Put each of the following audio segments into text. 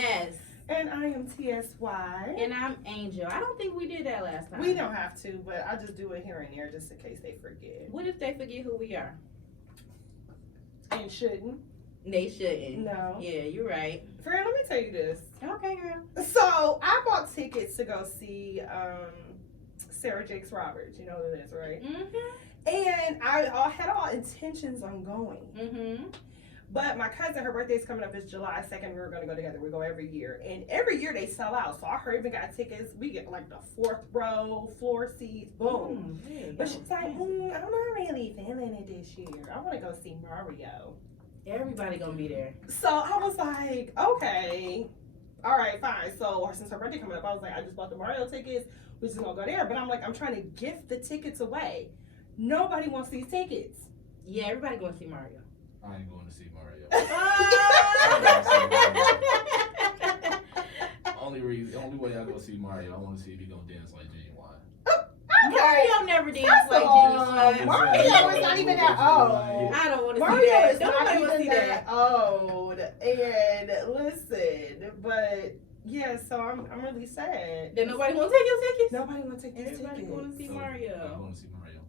Yes. And I am TSY. And I'm Angel. I don't think we did that last time. We don't have to, but I just do it here and there just in case they forget. What if they forget who we are? And shouldn't. They shouldn't. No. Yeah, you're right. Friend, let me tell you this. Okay, girl. So I bought tickets to go see Sarah Jakes Roberts. You know who it is, right? Mm-hmm. And I had all intentions on going. Mm-hmm. But my cousin, her birthday's coming up. It's July 2nd. We were going to go together. We go every year. And every year they sell out. So I heard even got tickets. We get like the 4th row, floor seats. Boom. But she's like, I'm not really feeling it this year. I want to go see Mario. Everybody gonna be there. So I was like, okay. All right, fine. So since her birthday coming up, I was like, I just bought the Mario tickets. We're just going to go there. But I'm like, I'm trying to gift the tickets away. Nobody wants these tickets. Yeah, everybody gonna see Mario. I ain't going to see Mario. Only way I go see Mario, I want to see if he gonna dance like Genuine. Mario never danced like Genuine. Mario is not even that old. I don't want to see Mario that. is not Nobody want to even see that that. old. And listen, but yeah, so I'm really sad. Then nobody want to take your tickets. Nobody want to take these Everybody tickets. going to see I'm Mario. going to see Mario.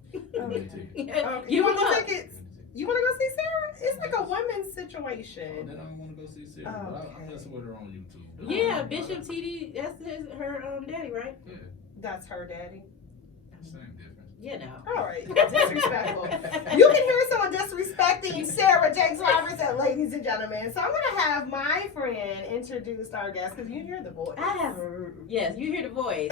Okay. Yeah. You want them the up. tickets? You want to go see Sarah? It's like a women's Oh, situation. then I want to go see Sarah, but I'm messing with her on YouTube. Yeah, Bishop TD. That's her daddy, right? Yeah, That's her daddy. same difference. Yeah, no. All right, disrespectful. You can hear someone disrespecting Sarah Jakes Robertson, ladies and gentlemen. So I'm gonna have my friend introduce our guest because you hear the voice. Yes, you hear the voice.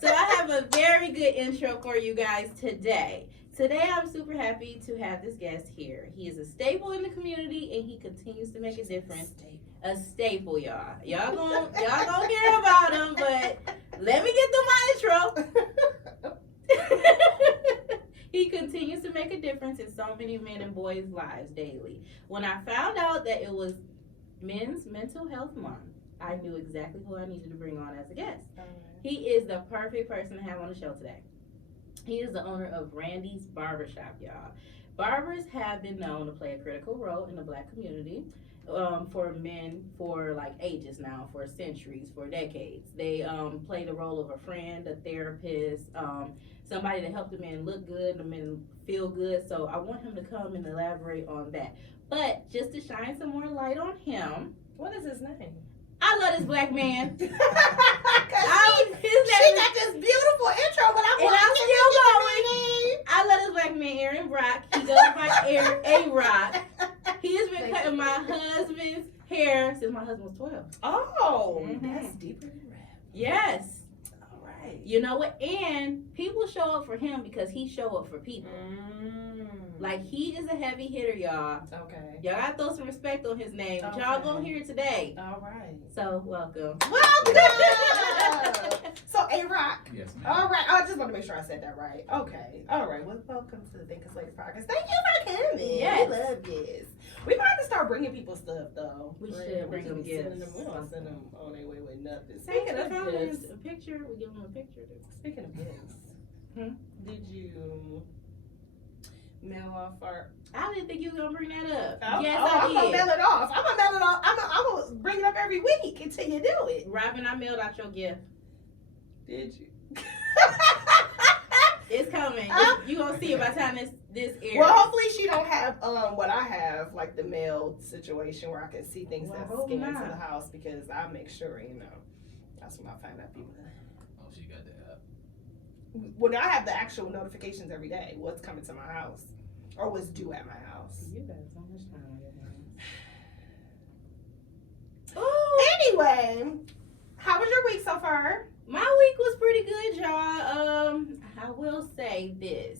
So I have a very good intro for you guys today. Today I'm super happy to have this guest here. He is a staple in the community and he continues to make a difference. A staple, y'all. Y'all gonna hear about him, but let me get to my intro. He continues to make a difference in so many men and boys' lives daily. When I found out that it was Men's Mental Health Month, I knew exactly who I needed to bring on as a guest. He is the perfect person to have on the show today. He is the owner of Randy's Barbershop, y'all. Barbers have been known to play a critical role in the black community for men for like ages now, for centuries, for decades. They play the role of a friend, a therapist, somebody to help the men look good, the men feel good. So I want him to come and elaborate on that. But just to shine some more light on him, What is his name? I love this black man. She His got name is, this beautiful intro, but I'm and I'm still going. going. I love this black man, Aaron Brock. He goes by A-Rock. He has been cutting my husband's hair since my husband was 12. Oh, Mhm. that's deeper than rap. Yes. All right. You know what? And people show up for him because he show up for people. Like, he is a heavy hitter, y'all. Okay. Y'all gotta throw some respect on his name. But y'all Okay. gonna hear it today. All right. So, welcome. Welcome. So, A-Rock. Yes, ma'am. All right. I just want to make sure I said that right. Okay. All right. Well, welcome to the Think Us Later podcast. Thank you for coming. Yes. We love this. We might have to start bringing people stuff, though. We should bring them be sending gifts. We don't send them on their way with nothing. Speaking Speaking of of gifts. a picture, we give him a picture. Speaking of gifts. Did you mail off our... I didn't think you were gonna bring that up. Oh, Yes, I'm I gonna did. mail it off. I'm gonna mail it off. I'm gonna bring it up every week until you do it. Robin, I mailed out your gift. Did you? It's coming. You gonna see it by the time this airs. Well, hopefully she don't have what I have, like the mail situation where I can see things Well, that hope scan into not. the house because I make sure, that's when I find out people. Oh, she got the app. When I have the actual notifications every day, what's coming to my house or what's due at my house. You got so much time on your hands. Ooh. Anyway, how was your week so far? My week was pretty good, y'all. I will say this.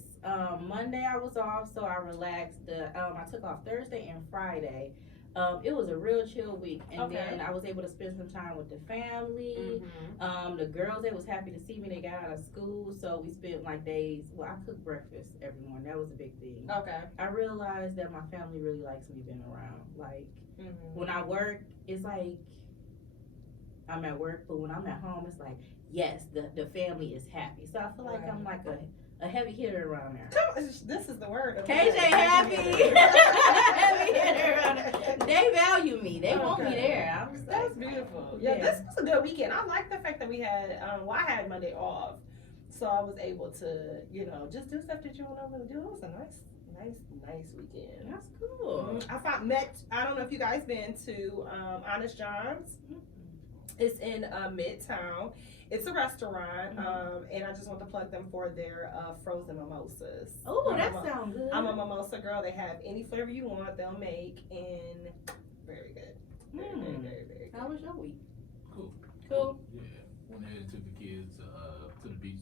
Monday I was off, so I relaxed. I took off Thursday and Friday. It was a real chill week, and Okay. then I was able to spend some time with the family. The girls, they was happy to see me. They got out of school, so we spent like days. Well, I cooked breakfast every morning. That was a big thing. Okay. I realized that my family really likes me being around. Like when I work, it's like I'm at work, but when I'm at home, it's like yes, the family is happy. So I feel like I'm like a heavy hitter around there. This is the word. KJ happy. Heavy hitter around there. They value me. They want me there. I'm just That's beautiful. Yeah, this was a good weekend. I like the fact that we had, I had Monday off. So I was able to, just do stuff that you don't normally do. It was a nice weekend. That's cool. I don't know if you guys been to Honest John's. It's in Midtown. It's a restaurant, and I just want to plug them for their frozen mimosas. Oh, that sounds good. I'm a mimosa girl. They have any flavor you want, they'll make, and very good. Very good. How was your week? Cool. Yeah. Went ahead and took the kids to the beach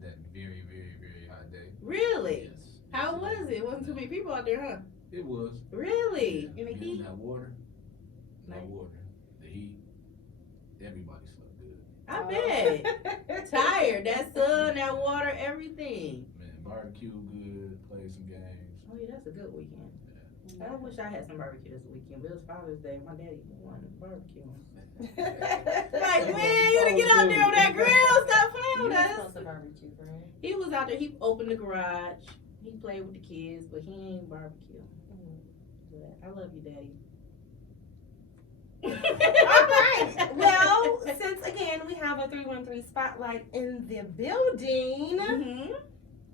that very, very, very hot day. Really? Yes. How was it? Wasn't too many people out there, huh? It was. Really? Yeah. In the heat? That water. Nice. The heat. Everybody slept good. I bet. Tired. That sun, that water, everything. Man, barbecue good. Played some games. Oh, yeah, that's a good weekend. Yeah. I wish I had some barbecue this weekend, but it was Father's Day. My daddy wanted barbecue. Like, man, you gotta get out there on that grill. Stop playing with us. Barbecue, right? He was out there. He opened the garage. He played with the kids, but he ain't barbecue. But I love you, Daddy. All right. Well, since again we have a 313 spotlight in the building, Mm-hmm.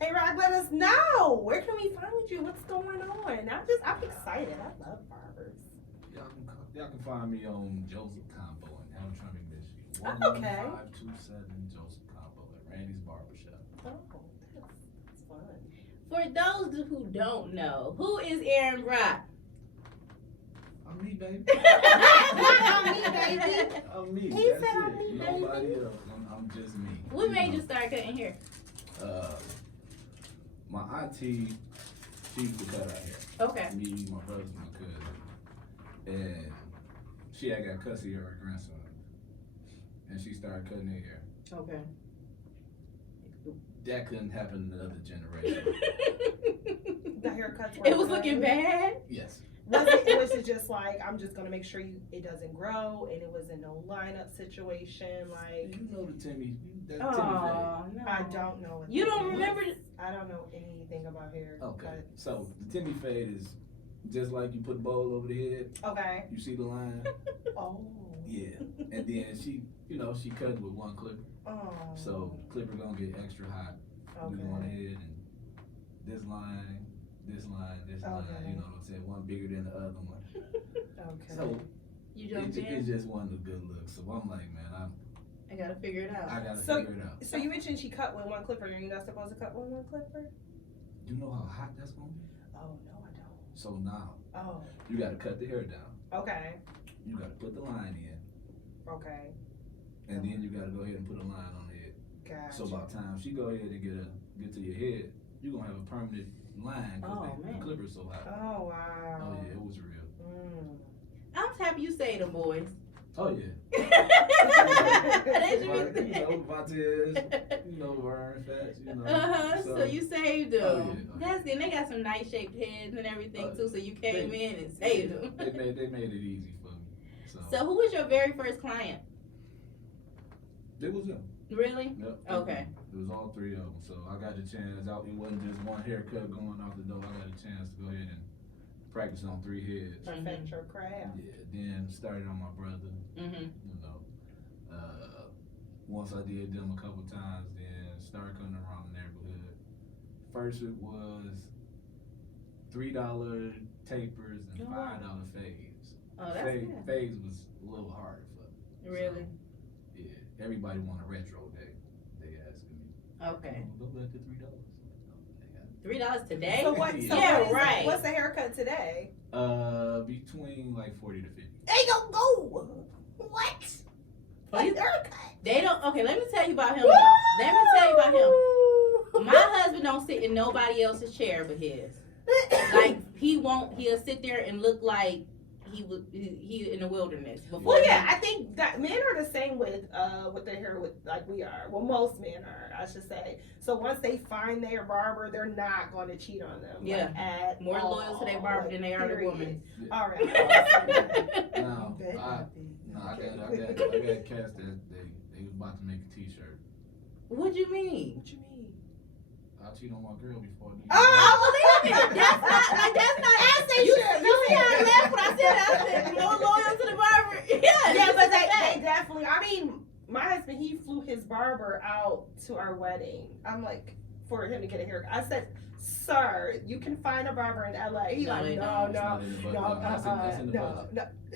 hey Rock, let us know, where can we find you? What's going on? I'm excited. I love barbers. Y'all can find me on Joseph Combo in Hamtramck, Michigan. Okay. 11527 Joseph Combo at Randy's Barbershop. Oh, that's fun. For those who don't know, who is Aaron Rock? I'm me, baby. I'm me, baby. I'm me. He That's said it. I'm me, Nobody baby. else. I'm just me. What made you start cutting hair? My auntie, she used to cut our hair. Okay. Me, my brothers, my cousin. And she had got custody of her grandson. And she started cutting her hair. Okay. That couldn't happen in another generation. The haircuts were It was done. looking bad. Yes. Was it just like, I'm just gonna make sure it doesn't grow, and it was in no lineup situation, like? You know the Timmy. That Oh, Timmy no. I don't know. What You that don't is. remember? I don't know anything about hair. fade. Okay. So the Timmy fade is just like you put a bowl over the head. Okay. You see the line? Oh. Yeah. And then she cut it with one clipper. Oh. So clipper gonna get extra hot. We going ahead and this line, Okay. you know what I'm saying? One bigger than the other one. Okay. So You jumped it in. just wasn't a good look. So I'm like, man, I gotta figure it out. I gotta So- figure it out. So you mentioned she cut with one clipper, and you're not supposed to cut with one clipper? You know how hot that's gonna be? Oh no, I don't. So now Oh. you gotta cut the hair down. Okay. You gotta put the line in, Okay. and then you gotta go ahead and put a line on the head. Gotcha. So by the time she go ahead and get to your head, you gonna have a permanent line because Oh, the man. clipper's so hot. Oh wow. Oh yeah, it was real. I'm happy you say them, boys. Oh yeah. Did you Like, you know, Vatez, you know, Vern, Fats, you know. So you saved them. Oh, yeah. That's good. They got some nice shaped heads and everything too. So you came they- in and saved them. They made it easy for me. So who was your very first client? It was them. Really? Yep. Okay. It was all three of them. So I got the chance. It wasn't just one haircut going off the door. I got a chance to go ahead and practice on 3 heads. Perfect your craft. Yeah. Then started on my brother. Mm-hmm. You know. Once I did them a couple times, then started cutting around the neighborhood. First it was $3 tapers and $5 fades. Oh, that's good. Fades was a little harder for me. Really? So, yeah. Everybody want a retro day. They asking me. Okay. Go back to $3. $3 today? So what? So Yeah, what is right. What's the haircut today? Between like 40 to 50. Hey, go. What? Please. Haircut. They don't. Okay, let me tell you about him. Though. Let me tell you about him. My husband don't sit in nobody else's chair but his. Like he won't. He'll sit there and look like he in the wilderness. Well, yeah, I think that men are the same with their hair, like we are. Well, most men are, I should say. So once they find their barber, they're not going to cheat on them. Yeah, like, at more all, loyal to their barber than they are the period. woman. Yeah. All right. Now, I got cats that They was about to make a T-shirt. What you mean? What you mean? I cheat on my girl before. I believe it. That's not. As they You should. see how I laughed when I said that? I said more loyal to the barber. Yeah, but they definitely. I mean, my husband, he flew his barber out to our wedding. I'm like, for him to get a haircut. I said, sir, you can find a barber in LA. He's like, no.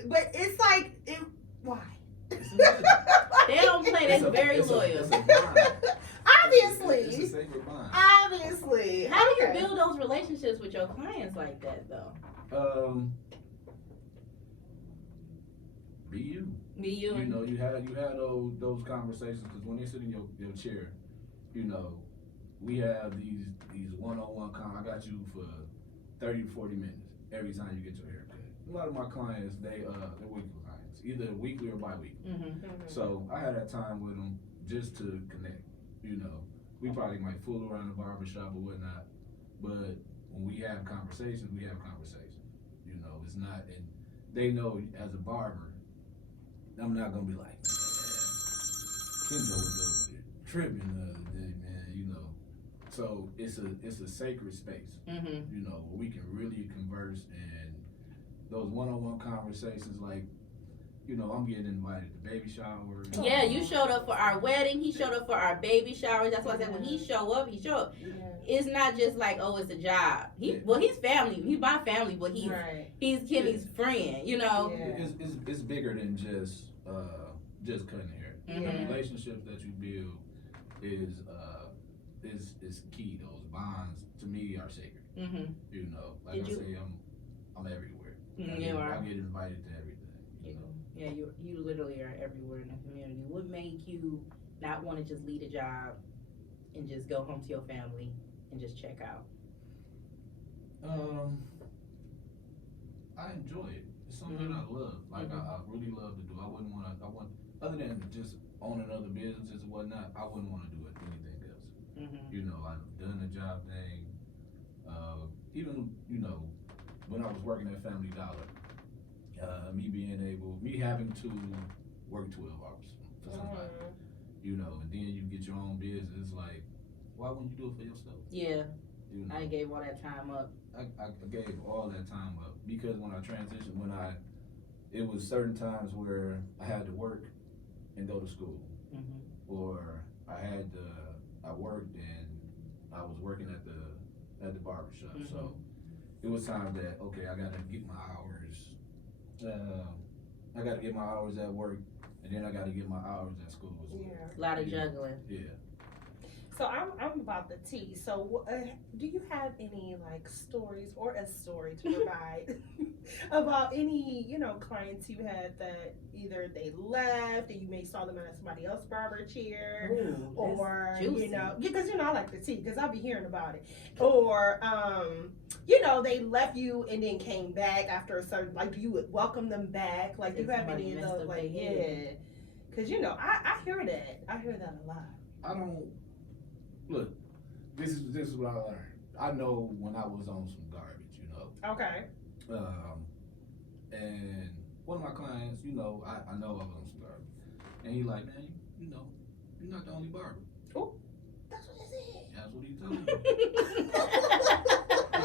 But it's like, why? They don't play. That's very loyal. Obviously. It's a sacred bond. Obviously. How do you build those relationships with your clients like that, though? Be you. Be you. You know, you had those conversations because when they sit in your chair, you know, we have these one-on-one I got you for 30 to 40 minutes every time you get your haircut. A lot of my clients, they're weekly clients, either weekly or bi-weekly. Mm-hmm. So I had that time with them just to connect. You know, we probably might fool around the barber shop or whatnot, but when we have conversations, we have conversations. You know, it's not, and they know as a barber, I'm not gonna be like, Kendra was over there tripping the other day, man. You know, so it's a sacred space. Mm-hmm. You know, where we can really converse and those one-on-one conversations, like, you know, I'm getting invited to baby showers. Yeah, you showed up for our wedding. He showed up for our baby showers. That's why I said when he show up, he show up. Yeah. It's not just like, oh, it's a job. He's family. He's my family, but he's Kenny's friend. You know. Yeah. It's bigger than just cutting hair. Mm-hmm. The relationships that you build is key. Those bonds to me are sacred. Mm-hmm. You know, like say, I'm everywhere. You are. I get invited to everything. You know? Yeah, you literally are everywhere in the community. What made you not want to just leave a job and just go home to your family and just check out? I enjoy it. It's something that I love. Like I really love to do. I want other than just owning other businesses and whatnot. I wouldn't want to do anything else. Mm-hmm. You know, I've done the job thing. Even, you know, when I was working at Family Dollar, me having to work 12 hours for somebody, you know, and then you get your own business. It's like, why wouldn't you do it for yourself? Yeah, You know, I gave all that time up. I gave all that time up because when I transitioned, it was certain times where I had to work and go to school, or I worked and I was working at the barber shop. So it was time that, okay, I got to get my hours. I got to get my hours at work, and then I got to get my hours at school as well. Yeah. A lot of juggling. Yeah. So I'm about the tea. So do you have any like stories or a story to provide about any, you know, clients you had that either they left and you may saw them at somebody else's barber chair, or you know, because you know I like the tea because I'll be hearing about it, or you know, they left you and then came back after a certain, like, do you welcome them back? Like, do you have any of those? Like, yeah, because you know I hear that a lot. I don't. Look, this is what I learned. I know when I was on some garbage, you know. Okay. And one of my clients, you know, I know I was on some garbage, and he like, man, you know, you're not the only barber. Oh, that's what he said. That's what he told me.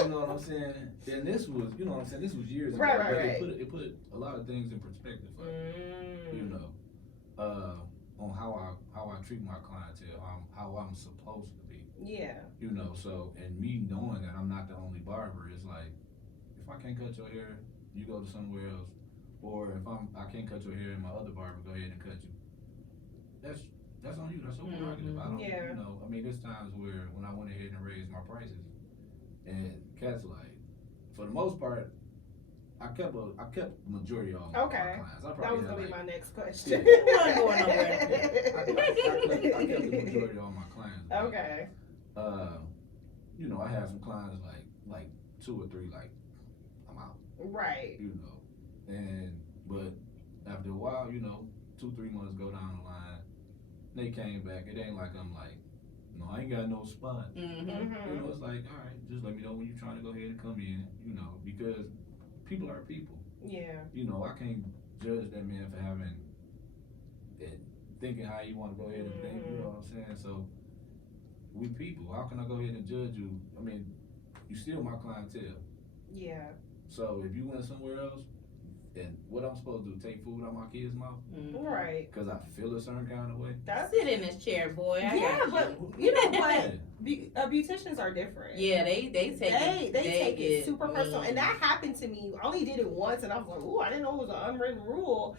You know what I'm saying? And this was, you know what I'm saying? This was years ago. Right. It put a lot of things in perspective for me, you know, on how I treat my clientele, how I'm supposed to be. Yeah. You know, so, and me knowing that I'm not the only barber, it's like, if I can't cut your hair, you go to somewhere else. Or if I can't cut your hair and my other barber go ahead and cut you. That's on you. That's your prerogative. I don't, you know, I mean, there's times where when I went ahead and raised my prices, and cats like, for the most part, I kept the majority of all my clients. That was gonna be my next question. Not going nowhere. I kept the majority of all my clients. Okay. You know, I have some clients like 2 or 3, like, I'm out. Right. You know, but after a while, you know, 2-3 months go down the line, they came back. It ain't like I'm like, no, I ain't got no spot. You know, it's like, all right, just let me know when you're trying to go ahead and come in. You know, because people are people. Yeah. You know, I can't judge that man for having thinking how you want to go ahead and think. You know what I'm saying? So we people. How can I go ahead and judge you? I mean, you still my clientele. Yeah. So if you went somewhere else, and what I'm supposed to do, take food out my kid's mouth? Right. Because I feel a certain kind of way? Sit in this chair, boy. But you know what? Beauticians are different. Yeah, they take it super personal. And that happened to me. I only did it once, and I was like, ooh, I didn't know it was an unwritten rule.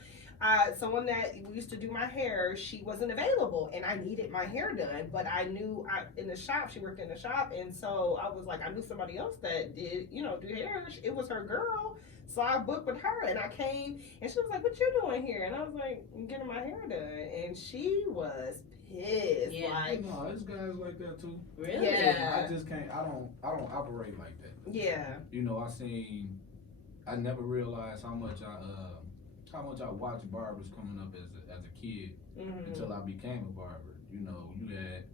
Someone that used to do my hair, she wasn't available, and I needed my hair done. But I knew in the shop, she worked in the shop, and so I was like, I knew somebody else that did, do hair. It was her girl. So I booked with her, and I came, and she was like, "What you doing here?" And I was like, "I'm getting my hair done." And she was pissed. Yeah. Like, no, there's guys like that too. Really? Yeah. I just can't. I don't operate like that. yeah. I never realized how much I watched barbers coming up as a kid until I became a barber. You had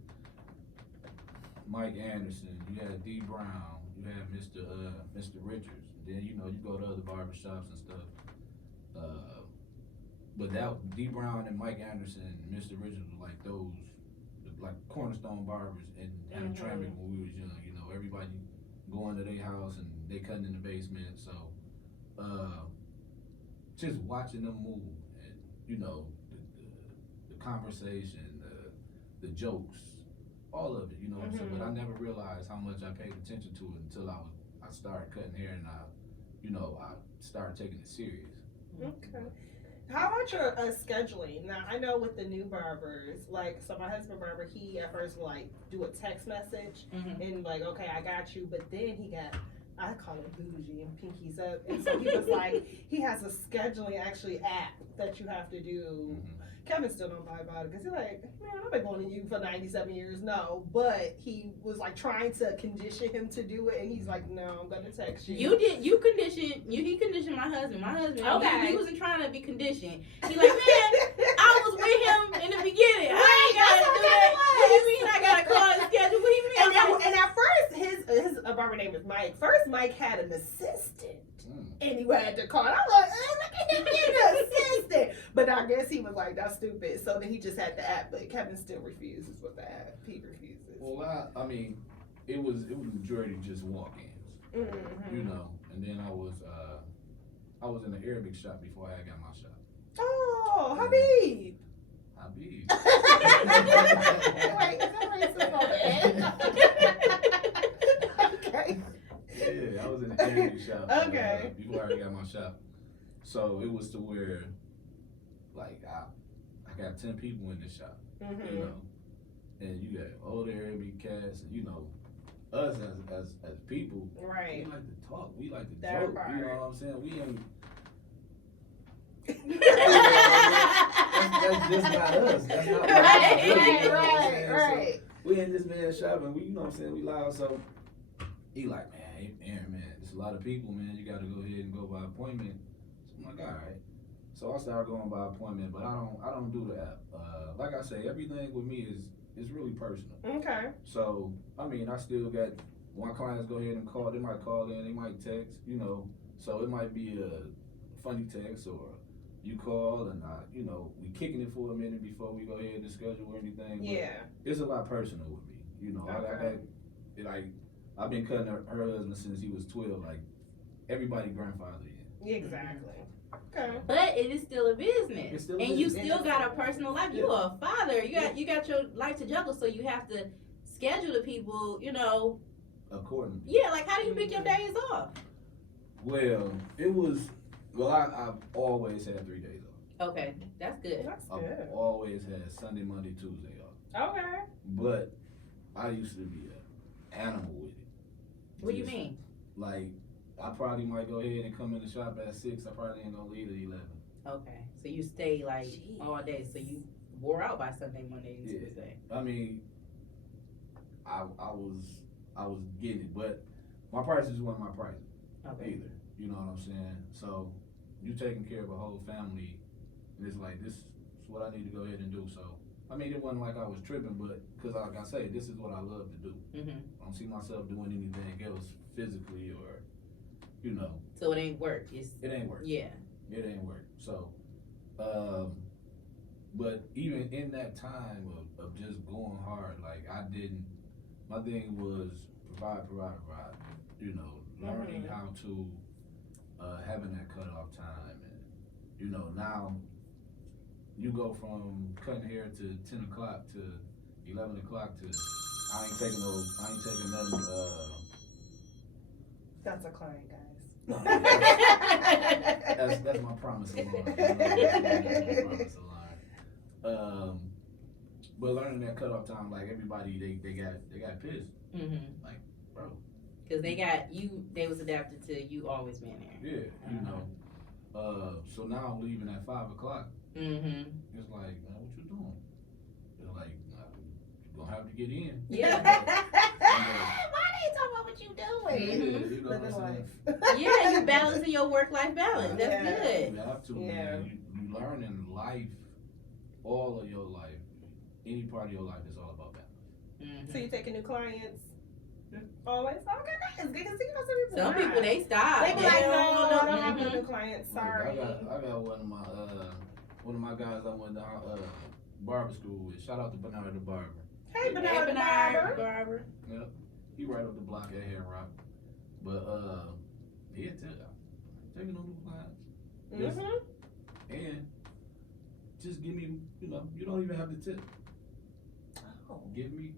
Mike Anderson, you had D Brown, you had Mr. Richards. Then you go to other barber shops and stuff. But that D Brown and Mike Anderson and Mr. Richards were like those, like cornerstone barbers in Hamtramck when we was young. Everybody going to their house and they cutting in the basement. So just watching them move and the conversation, the jokes, all of it. You know what I'm saying? But I never realized how much I paid attention to it until I started cutting hair and I started taking it serious. Okay. How about your scheduling? Now, I know with the new barbers, so my husband barber, he at first would do a text message and okay, I got you. But then he got, I call it bougie and pinkies up. And so he was he has a scheduling app that you have to do. Kevin still don't buy about it because he's like, man, I've been going to you for 97 years. No, but he was trying to condition him to do it, and he's like, no, I'm gonna text you. He conditioned my husband. My husband, okay. He wasn't trying to be conditioned. He like, man, I was with him in the beginning. I ain't gotta do that. What do you mean I gotta call the schedule? What do you mean? And at first, his barber name is Mike. First, Mike had an assistant. And he had to call. I'm like, look at him getting an assistant. But I guess he was like, that's stupid. So then he just had the app. But Kevin still refuses with the app. He refuses. Well, I mean, it was majority just walk-ins. And then I was in the Arabic shop before I got my shop. Oh, Habib. Habib. Wait, is that racist? Okay. Yeah, I was in the Arabic shop. Okay. Before I got my shop. So it was to where, I got 10 people in this shop, and you got older Arabic cats, and us as people, right? We like to talk, we like to that joke. Part. You know what I'm saying? We ain't. that's just not us. That's not right. So we in this man's shop, and we, what I'm saying, we loud. So he like, man, Aaron, man, there's a lot of people, man. You got to go ahead and go by appointment. So I'm like, all right. So I started going by appointment, but I don't do the app. Like I say, everything with me is really personal. Okay. So I mean, I still got my clients go ahead and call. They might call in, they might text, So it might be a funny text or you call and we kicking it for a minute before we go ahead and schedule or anything. Yeah. It's a lot personal with me. Okay. I've been cutting her husband since he was 12. Like everybody grandfather in. Exactly. Okay. But it is still a business. It's still a and business. You still got a personal life. You are a father. You got your life to juggle, so you have to schedule the people, accordingly. Yeah, how do you pick your days off? Well, I've always had 3 days off. Okay, that's good. I've always had Sunday, Monday, Tuesday off. Okay. But I used to be an animal with it. What do you mean? I probably might go ahead and come in the shop at 6. I probably ain't gonna leave at 11. Okay, so you stay all day. So you wore out by Sunday, Monday, and Tuesday. I mean, I was getting it, but my prices weren't my prices either. You know what I'm saying? So you taking care of a whole family, and it's like this is what I need to go ahead and do. So I mean, it wasn't like I was tripping, but because like I say, this is what I love to do. I don't see myself doing anything else physically or. So it ain't work. It ain't work. Yeah. It ain't work. So, But even in that time of just going hard, like my thing was provide. You know, learning how to, having that cutoff time. And, you know, now you go from cutting hair to 10 o'clock to 11 o'clock to, I ain't taking nothing, That's a client, guys. no, that's my promise of Lord. That's my promise of Lord. But learning that cutoff time, like everybody, they got pissed. Like, bro. Cause they was adapted to you always being there. Yeah, you know. So now I'm leaving at 5 o'clock. It's like, man, what you doing? They're like, you're gonna have to get in. Yeah. Why do you talk about what you doing? You know Living what I'm life. Yeah, you balancing your work-life balance. That's good. You have to, man. You learn in life, all of your life, any part of your life is all about balance. So you taking new clients? Always? Okay, nice. Good to see you. Some people, they stop. They be like, no, I don't have no new clients. Sorry. I got one of my guys I went to barber school with. Shout out to Bernard the Barber. Hey, Bernard the Barber. Yep. He right up the block at Hair Rock. But yeah, taking on new clients. And just give me, you know, you don't even have to tip. Give me.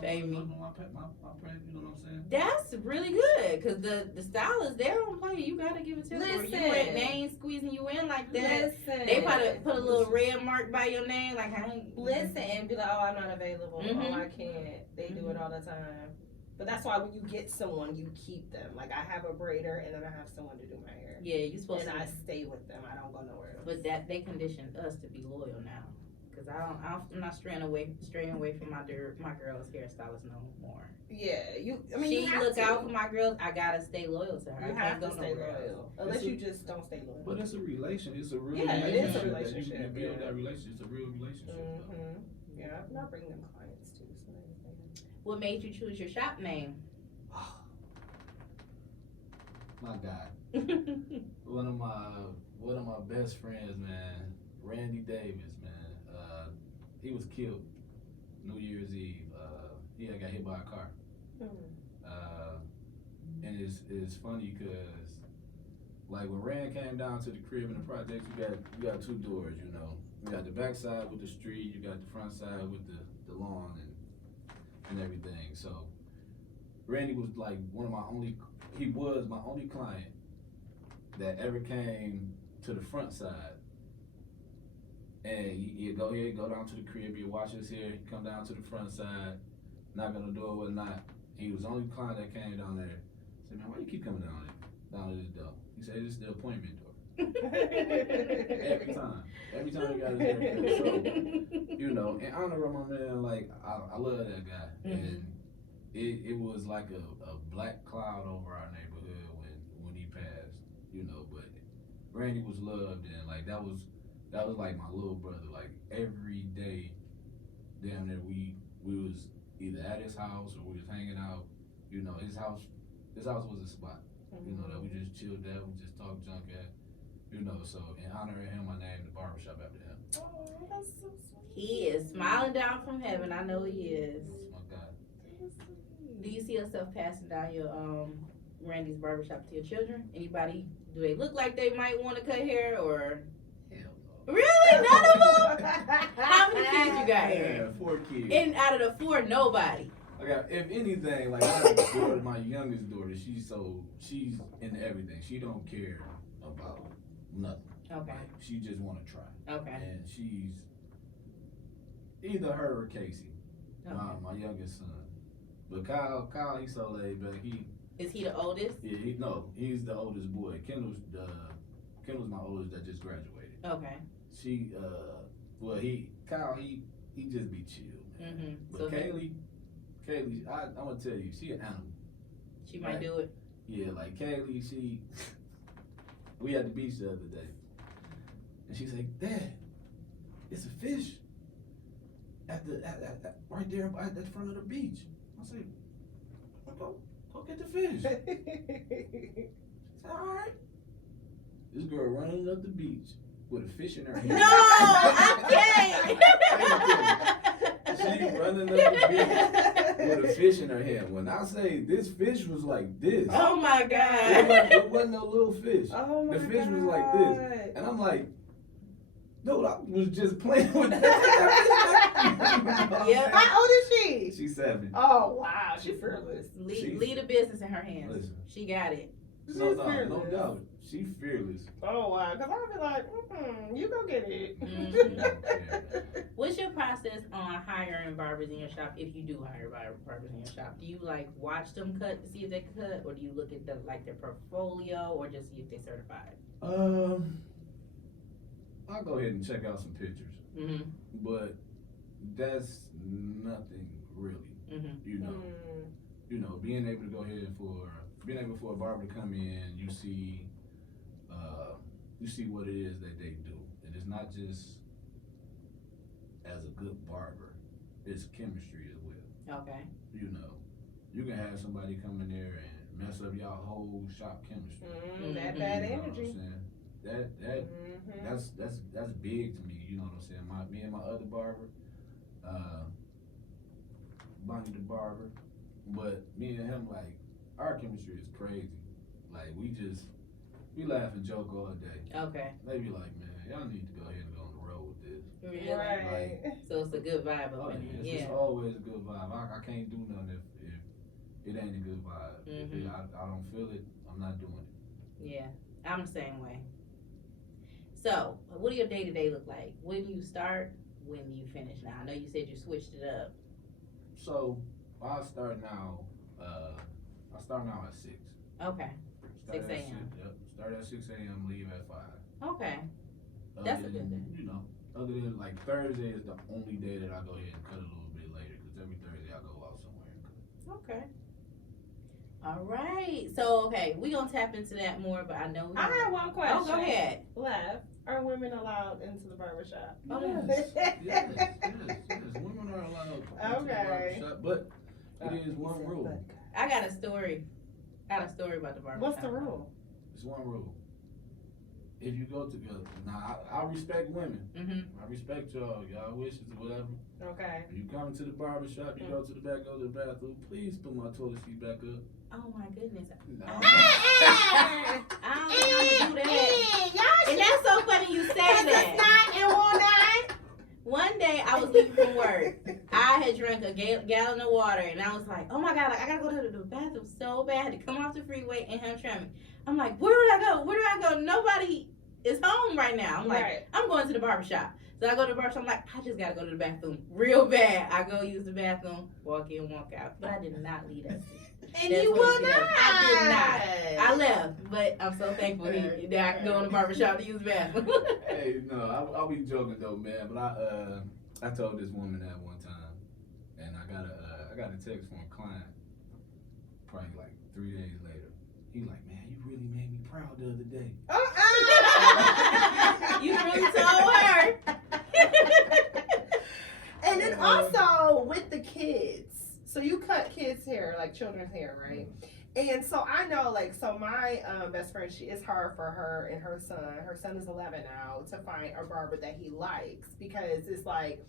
Pay me. My you know what I'm saying? That's really good, cause the stylists, they don't play. You gotta give it to them. Listen. They ain't squeezing you in like that. Listen. They probably put a little red mark by your name, like I ain't. Listen and be like, oh, I'm not available. Oh, I can't. They do it all the time. But that's why when you get someone, you keep them. Like I have a braider and then I have someone to do my hair. Yeah, you supposed and to. I stay with them. I don't go nowhere else. But that they conditioned us to be loyal now. Cause I'm not straying away from my girl's hairstylist no more. Yeah, you look out for my girls. I gotta stay loyal to her. You have to stay loyal, unless you just don't stay loyal. But it's a relation. It's a real relationship. relationship. It is a relationship. You build that relationship. It's a real relationship. Yeah, I'm not bringing them clients too. So what made you choose your shop name? My guy, one of my best friends, man, Randy Davis, man. He was killed New Year's Eve. He had got hit by a car. And it's funny because, like, when Rand came down to the crib in the project, you got two doors, you know. You got the back side with the street, you got the front side with the lawn and everything. So Randy was like he was my only client that ever came to the front side. And he'd go down to the crib, he'd wash his hair, he'd come down to the front side, knock on the door, whatnot. He was the only client that came down there. I said, man, why you keep coming down to this door? He said, this is the appointment door. Every time he got his haircut. So, you know, in honor of my man, like, I love that guy. And it was like a black cloud over our neighborhood when he passed, you know, but Randy was loved, and like that was like my little brother. Like every day down there we was either at his house or we was hanging out. You know, his house was a spot. You know, that we just chilled at, we just talked junk at. You know, so in honor of him, I named the barbershop after him. Oh, that's so sweet. He is smiling down from heaven. I know he is. Oh my God. Do you see yourself passing down your Randy's barbershop to your children? Anybody? Do they look like they might want to cut hair or? Hell no. Really? None of them? How many kids you got here? Yeah, 4 kids. And out of the 4, nobody. I got, if anything, like I have a daughter, my youngest daughter, she's into everything. She don't care about nothing. Okay. Like, she just want to try. Okay. And she's either her or Casey, Okay. my youngest son. But Kyle, he's so laid back. Is he the oldest? Yeah, he's the oldest boy. Kendall's my oldest that just graduated. Okay. Kyle, he just be chill, man. But So Kaylee, I'm gonna tell you, she an animal. she might do it. Yeah, like Kaylee, we at the beach the other day, and she's like, "Dad, it's a fish at right there at the front of the beach." I say, "Go get the fish." She said, "All right." This girl running up the beach, with a fish in her hand. No, I can't. She running up the beach with a fish in her hand. When I say this fish was like this. Oh my God. It wasn't no little fish. Oh my The fish God. was like this. And I'm like, dude, I was just playing with that. Yeah. How old is she? She's 7. Oh wow, she's fearless. Lead a business in her hands. Listen. She got it. No fearless. doubt. She fearless. Oh wow, because I'll be like, you go get it. What's your process on hiring barbers in your shop? If you do hire barbers in your shop, do you like watch them cut to see if they cut, or do you look at their portfolio, or just see if they certified? I'll go ahead and check out some pictures, but that's nothing really. You know, being able to go ahead for a barber to come in, you see what it is that they do, and it's not just as a good barber, it's chemistry as well. Okay. You know, you can have somebody come in there and mess up y'all whole shop chemistry. That bad You know energy. what I'm saying? That's big to me. You know what I'm saying? Me and my other barber, Bonnie the barber, but me and him, like, our chemistry is crazy. Like, we laugh and joke all day. Okay. They be like, man, y'all need to go ahead and go on the road with this. Really? Right. So it's a good vibe up in It's there. just always a good vibe. I can't do nothing if it ain't a good vibe. If I don't feel it, I'm not doing it. Yeah, I'm the same way. So, what do your day-to-day look like? When do you start? When do you finish? Now, I know you said you switched it up. So, I start now at 6. Okay. 6 Start at a.m. Yep. Start at 6 a.m. Leave at 5. Okay. That's a good day. You know, other than like Thursday is the only day that I go ahead and cut a little bit later, because every Thursday I go out somewhere and cut. Okay. All right. So, okay, we're going to tap into that more, but I know. I have one question. Oh, go ahead. Left. Are women allowed into the barbershop? Oh, Yes. Women are allowed into the barbershop, but it is one rule. I got a story. About the barber. What's the rule? It's one rule. If you go together, now I respect women. I respect y'all wishes or whatever. Okay. If you come to the barber shop, you go to the back, go to the bathroom, please put my toilet seat back up. Oh my goodness. No. I don't think I'm gonna do that. And that's so funny you say that. One day I was leaving from work. I had drank a gallon of water, and I was like, oh my God, like, I gotta go to the bathroom so bad. I had to come off the freeway in Hamtramck. I'm like, where do I go? Nobody is home right now. I'm like, I'm going to the barbershop. So I go to the barbershop. I'm like, I just gotta go to the bathroom real bad. I go use the bathroom, walk in, walk out. But I did not leave that seat. And you will not. I did not. I left, but I'm so thankful that I can go in the barbershop to use the bathroom. Hey, no, I'll be joking though, man. But I told this woman that one time, and I got a text from a client, probably like 3 days later. He like, man, you really made me proud the other day. You really told her. And then also with the kids. So you cut kids' hair, like children's hair, right? And so I know, like, so my best friend, it's hard for her and her son. Her son is 11 now, to find a barber that he likes, because it's like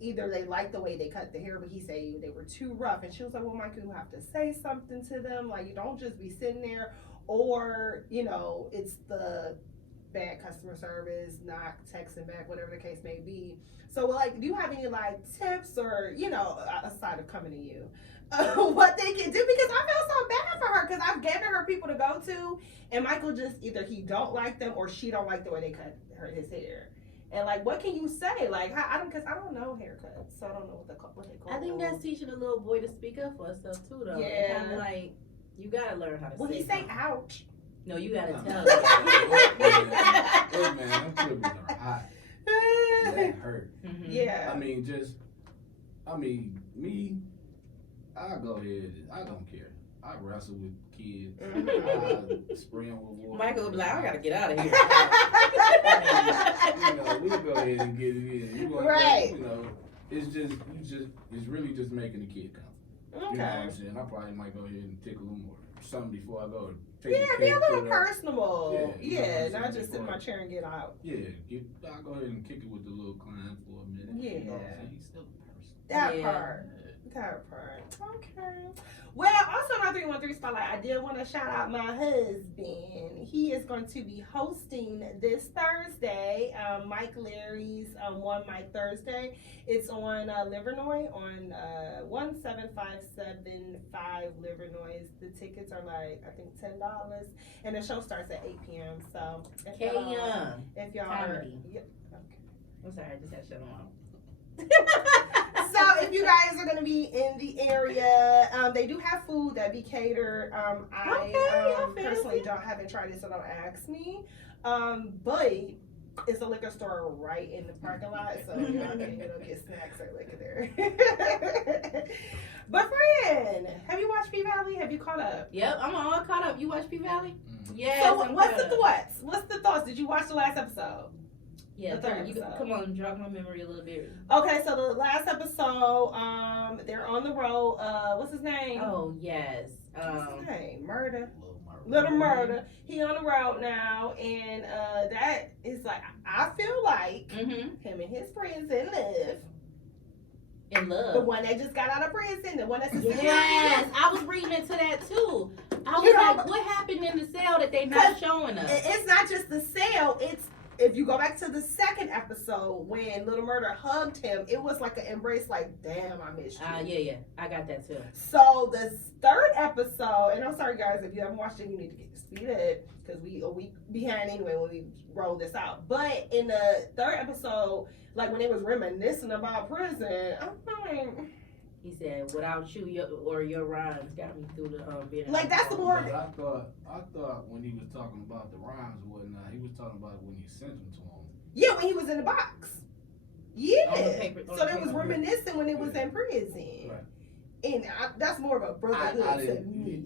either they like the way they cut the hair, but he say they were too rough. And she was like, well, Mike, you have to say something to them. Like, you don't just be sitting there, or, you know, it's the bad customer service, not texting back, whatever the case may be. So, like, do you have any, like, tips or, you know, aside of coming to you, what they can do? Because I feel so bad for her, because I've given her people to go to, and Michael just, either he don't like them or she don't like the way they cut his hair. And, like, what can you say? Like, because I don't know haircuts, so I don't know what they call I think that's teaching a little boy to speak up for himself, too, though. Yeah. Kind of like, you got to learn how to say he say, ouch. No, you got to tell Look, man, them clippers are hot. That hurt. Yeah. Me, I go ahead. I don't care. I wrestle with kids. I spray them with water. Michael will be like, I gotta get out of here. You know, we'll go ahead and get it in. Right. You know, it's really just making the kid comfortable. Okay. You know what I'm saying? I probably might go ahead and tickle him more. something before I go. Yeah, be a little personal. personable. Yeah, Yeah, you know what I'm not saying, just sit in my before- chair and get out. Yeah, I'll go ahead and kick it with the little client for a minute. Yeah. You know what I'm saying? He's still a person. That Yeah. part. That part. Okay. Well, also my 313 spotlight, I did want to shout out my husband. He is going to be hosting this Thursday, Mike Larry's One Mike Thursday. It's on Livernois on 17575 Livernois. The tickets are like, I think, $10, and the show starts at 8 p.m. So if y'all are, Comedy. yep. Okay. I'm sorry, I just had to shut them off. So if you guys are gonna be in the area, they do have food that be catered. I personally haven't tried it, so don't ask me. But it's a liquor store right in the parking lot, so y'all can get snacks or liquor there. But friend, have you watched P-Valley? Have you caught up? Yep, I'm all caught up. You watch P-Valley? Mm-hmm. Yes. So I'm what's caught the up. thoughts? What's the thoughts? Did you watch the last episode? Yeah, the third you, episode? come on, jog my memory a little bit. Okay, so the last episode, they're on the road. What's his name? Oh yes. What's his name? Murder. Little Little Murder. He on the road now, and that is like, I feel like him and his friends in love. In The love. one that just got out of prison, the one that's a Yes, I was reading into that too. I was You know, like, what happened in the cell that they not showing us? It's not just the sale. It's, if you go back to the second episode when Little Murder hugged him, it was like an embrace, like, damn, I missed you. Yeah, I got that too. So the third episode, and I'm sorry guys, if you haven't watched it, you need to get speed up because we a week behind anyway when we roll this out. But in the third episode, like when it was reminiscing about prison, I'm like, He said, without you, your rhymes got me through the being like that's the more. But I thought when he was talking about the rhymes and whatnot, he was talking about when he sent them to him. Yeah, when he was in the box. Yeah. On the paper, So they was reminiscing when it was in prison. Right. And that's more of a brotherhood to me.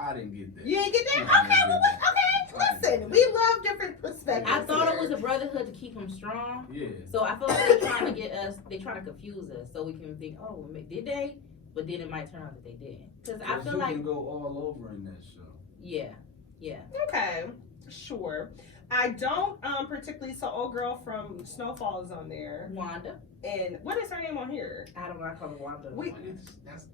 I didn't get that. You didn't get that? I Okay, didn't well, get that. okay. Listen, we love different perspectives. I thought it here. was a brotherhood to keep him strong. Yeah. So I feel like they're trying to get us, they're trying to confuse us so we can think, oh, did they? But then it might turn out that they didn't. Because I feel you like, can go all over in that show. yeah. Okay, sure. I don't particularly. So, old girl from Snowfall is on there, Wanda. and what is her name on here? I don't know, I call her Wanda. That's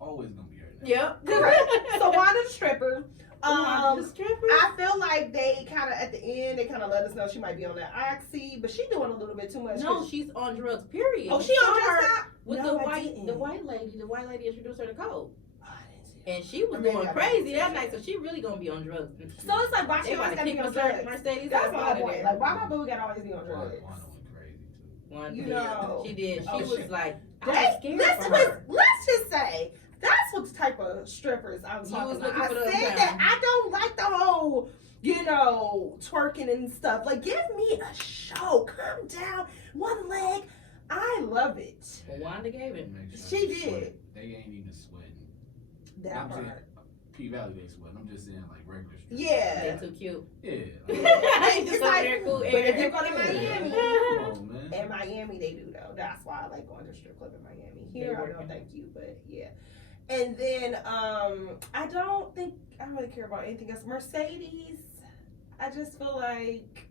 always gonna be her name. Yep. Correct. So Wanda the stripper. Wanda the stripper. I feel like they kind of at the end they kind of let us know she might be on that oxy, but she doing a little bit too much. No, she's on drugs. Period. Oh, We she on saw drugs her now? with No, the I white didn't. The white lady introduced her to coke, Oh, I didn't see and she was Maybe going I crazy didn't that see night. that. So she really gonna be on drugs. it. So it's like why she They always about to gotta kick be on Mercedes drugs? Mercedes That's out my of point. there. Like why my boo gotta always be on Wanda drugs? went crazy too. One You did. know. She did. She Oh, was shit. like, I They, was scared for her. let's just say that's what type of strippers I'm You talking was about. looking I for those said guys. that I don't like the whole, twerking and stuff. Like, give me a show. Calm down. One leg. I love it. Well, Wanda gave it. Make sure She they did. sweat. They ain't even sweating. That I'm saying part. P-Valley they sweating. I'm just saying like regular street. Yeah. They too cute. Yeah. Just It's over like, there, cool but air. if you go to Miami, Come on, man. in Miami they do though. That's why I like going to strip club in Miami. Here I don't thank you, but yeah. And then I don't really care about anything else. Mercedes, I just feel like,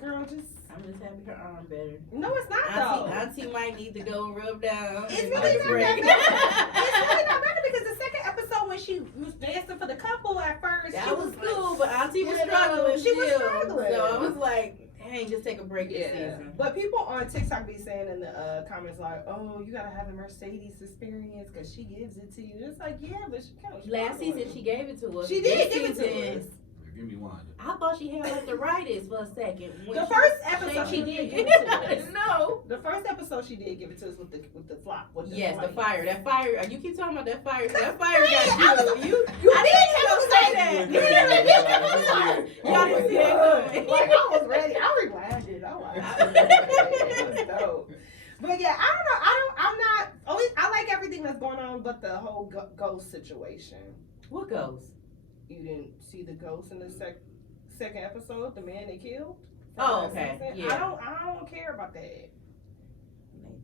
girl, I'm just happy her arm better. no, it's not though. Auntie might need to go rub down. It's and really take a not break. that bad. It's really not bad because the second episode when she was dancing for the couple at first, she That was like, cool, but Auntie was You know, struggling. she was still. struggling. So I was like, dang, just take a break this Yeah, season. but people on TikTok be saying in the comments like, "Oh, you gotta have a Mercedes experience because she gives it to you." It's like, yeah, but she kind of Last season she gave it to us. She did This give it to season, us. Give me one. I thought she had arthritis for a second. When The she first was episode she shaking. did give it to I us. didn't know. The first episode she did give it to us with the flop. With the Yes, the flame. fire. That fire. You keep talking about that fire. That fire got I you. You I didn't don't say say that. that. You didn't say Y'all didn't see that coming. Like I was ready. I rewound it. I'm like, it was dope. But yeah, I don't know. I'm not. I like everything that's going on, but the whole ghost situation. What goes? You didn't see the ghost in the second episode, the man they killed. Oh, okay. Yeah. I don't care about that.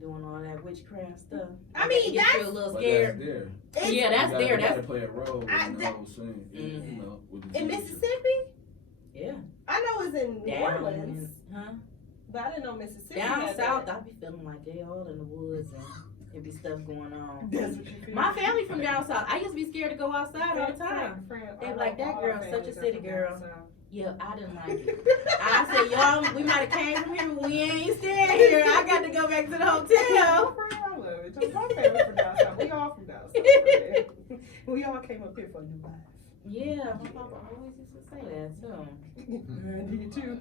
doing all that witchcraft stuff. I mean, get that's you a little But scared. that's there. Yeah, that's there. You That's gotta play a role in the whole scene. Mhm. You know, with the in teacher. Mississippi. yeah. I know it's in New Down, Orleans, huh? but I didn't know Mississippi. Down had south, that. I be feeling like they all in the woods and there be stuff going on. That's what you feel. My family from down south. I used to be scared to go outside all the time. They I like, know that all girl, our such a families are city from girl. down south. Yeah, I didn't like it. I said, y'all, we might have came from here, but we ain't staying here. I got to go back to the hotel. I love it. Just my family from down south. We all from down south. We all came up here for a new life. Yeah, my papa always used to say that too. I did too.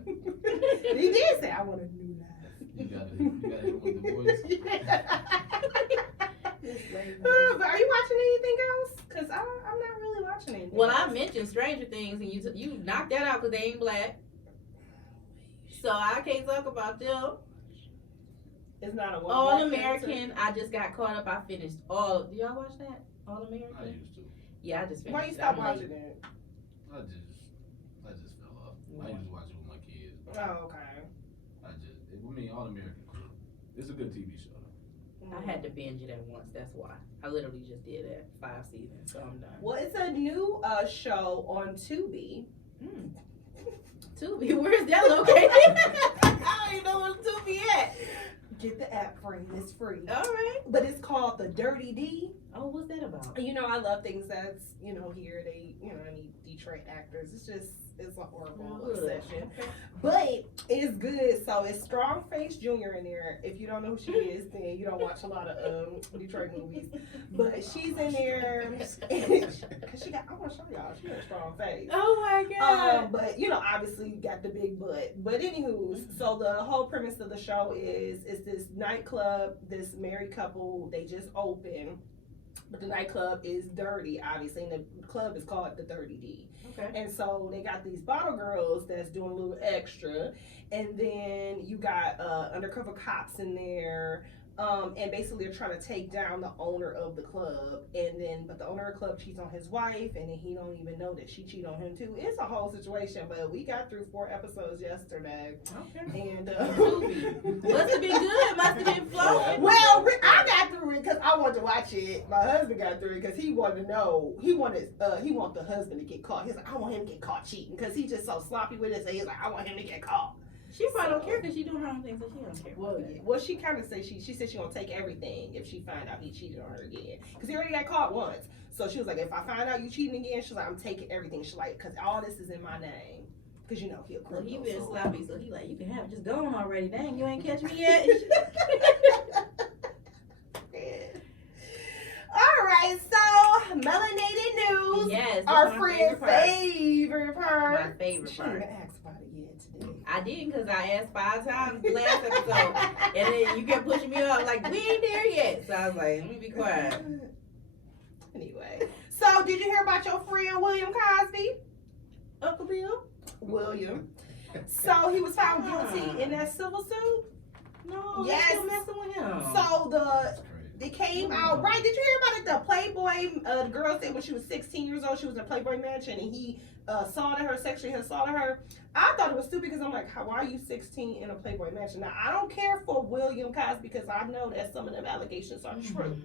He did say, I want a new life. You gotta hit him with the voice. But are you watching anything else? Because I'm not really watching anything Well, else. I mentioned Stranger Things, and you knocked that out because they ain't black. So I can't talk about them. It's not a one All black American. I just got caught up. I finished all. Do y'all watch that? All American. I used to. Yeah, I just character. finished. Why you stop I'm watching late. it? I just fell off. I used to watch it with my kids. Oh, okay. I mean, All American. It's a good TV show. I had to binge it at once. That's why. I literally just did that 5 seasons, so I'm done. Well, it's a new show on Tubi. Tubi, where's that located? I don't even know where Tubi at. Get the app, friend. It's free. All right. But it's called The Dirty D. Oh, what's that about? You know, I love things that's, here they, I need Detroit actors. It's a horrible obsession. Okay. But it's good. So it's Strongface Jr. in there. If you don't know who she is, then you don't watch a lot of Detroit movies. But she's in there. Cause I want to show y'all, she got a strong face. Oh my God. But obviously you got the big butt. But anywho, so the whole premise of the show is it's this nightclub, this married couple, they just opened. But the nightclub is dirty, obviously, and the club is called the Dirty D. Okay. And so they got these bottle girls that's doing a little extra, and then you got undercover cops in there, and basically they're trying to take down the owner of the club, but the owner of the club cheats on his wife, and then he don't even know that she cheated on him too. It's a whole situation, but we got through 4 episodes yesterday, Okay. and Must have been good. Must have been flowing. well, I got through it because I wanted to watch it. My husband got through it because he wanted to know. He wanted the husband to get caught. He's like, I want him to get caught cheating because he's just so sloppy with it. So he's like, I want him to get caught. She probably don't care because she doing her own thing, so she don't care. Well, yeah. Well, she kind of said she said she gonna take everything if she find out he cheated on her again because he already got caught once. So she was like, if I find out you cheating again, she's like, I'm taking everything. She's like, because all this is in my name. Because he'll Well, criminal. he been sloppy, so he like, you can have it. Just go on already. Dang, you ain't catch me yet. All right, so melanated news. Yes, Our my friend's favorite part. favorite part. My favorite She part. didn't even ask about it yet today. I didn't because I asked 5 times the last episode, and then you kept pushing me up like we ain't there yet. So I was like, let me be quiet. Anyway, so did you hear about your friend William Cosby? Uncle Bill? William. So he was found guilty in that civil suit. No, Yes. yes. Still messing with him. So That's crazy. it came out right. Did you hear about it? The Playboy, the girl said when she was 16 years old, she was in a Playboy mansion, and he assaulted her, sexually assaulted her. I thought it was stupid because I'm like, why are you 16 in a Playboy mansion? Now I don't care for William Cosby because I know that some of them allegations are true.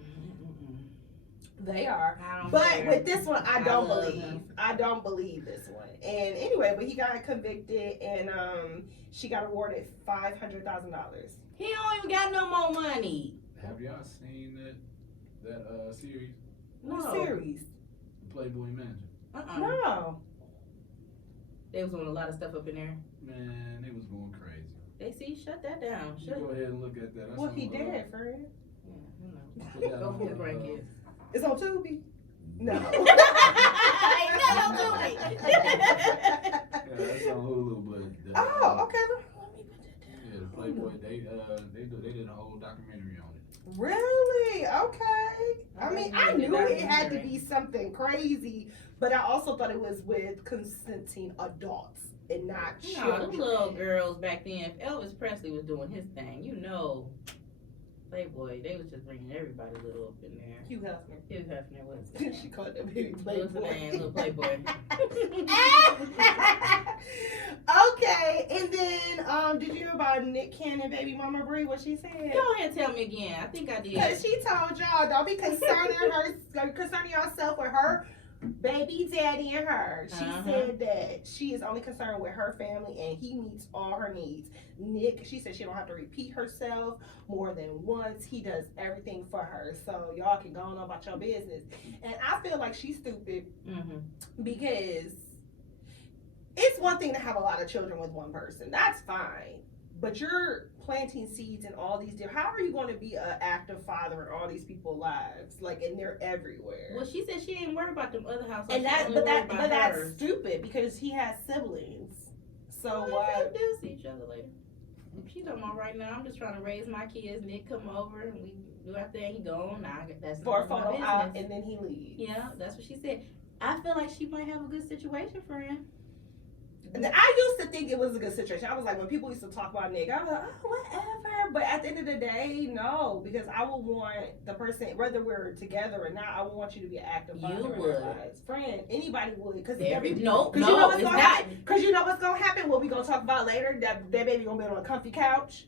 They are. I don't But care. with this one, I don't love believe. him. I don't believe this one. And anyway, but he got convicted, and she got awarded $500,000. He don't even got no more money. Have y'all seen that series, What No. series? Playboy Mansion? No. They was doing a lot of stuff up in there. Man, it was going crazy. They see, shut that down. You Shut go ahead and look at that. That's Well, on, he dead, friend. Go for the grandkids. It's on Tubi. No. Ain't nothing on Tubi. Yeah, that's on Hulu, but Oh, okay. Let me put that down. yeah, the Playboy they did a whole documentary on it. Really? Okay. I mean, I Yeah, knew it documentary. had to be something crazy, but I also thought it was with consenting adults and not No, the children. little girls back then, if Elvis Presley was doing his thing, you know. Playboy. They was just bringing everybody little up in there. Hugh Hefner. Hugh Hefner was. She called that baby What's the Playboy. name? Little Playboy. Okay, and then did you hear about Nick Cannon, baby mama Bree? What she said? Go ahead and tell me again. I think I did. Because she told y'all, don't be concerning yourself with her baby daddy and her. She said that she is only concerned with her family and he meets all her needs. Nick, she said she don't have to repeat herself more than once. He does everything for her. So y'all can go on about your business. And I feel like she's stupid because it's one thing to have a lot of children with one person. That's fine. But you're planting seeds in all these different. How are you going to be an active father in all these people's lives? Like, and they're everywhere. Well, she said she ain't worried about them other households. And that's stupid because he has siblings. So why? They'll see each other later. She talking about right now. I'm just trying to raise my kids. Nick come over and we do our thing. He gone. That's for a my photo business. out and then he leaves. Yeah, that's what she said. I feel like she might have a good situation for him. I used to think it was a good situation. I was like, when people used to talk about Nick, I was like, oh, whatever. But at the end of the day, no, because I would want the person, whether we're together or not, I would want you to be an active father in their lives. Friend, anybody would, because you know what's gonna happen. What we gonna talk about later? That baby gonna be on a comfy couch.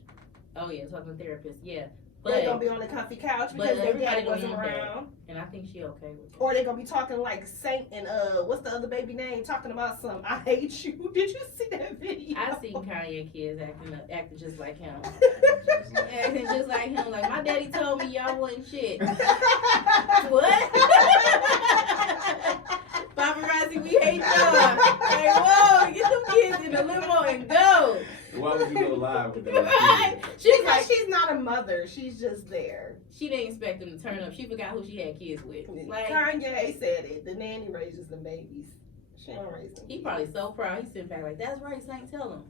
Oh yeah, talking to therapist. Yeah. But they're gonna be on the comfy couch because their daddy wasn't around. And I think she okay with it. Or they're gonna be talking like Saint and what's the other baby name? Talking about some I hate you. Did you see that video? I seen Kanye kids acting just like him. Acting just like him. Like my daddy told me y'all wasn't shit. What? Paparazzi, we hate y'all. Like, whoa, get them kids in the limo and go. Why would you go live with them? She's not a mother. She's just there. She didn't expect them to turn up. She forgot who she had kids with. Like, Kanye said it. The nanny raises them babies. She don't raise them. He probably so proud. He's sitting back like, that's right, Saint, tell him.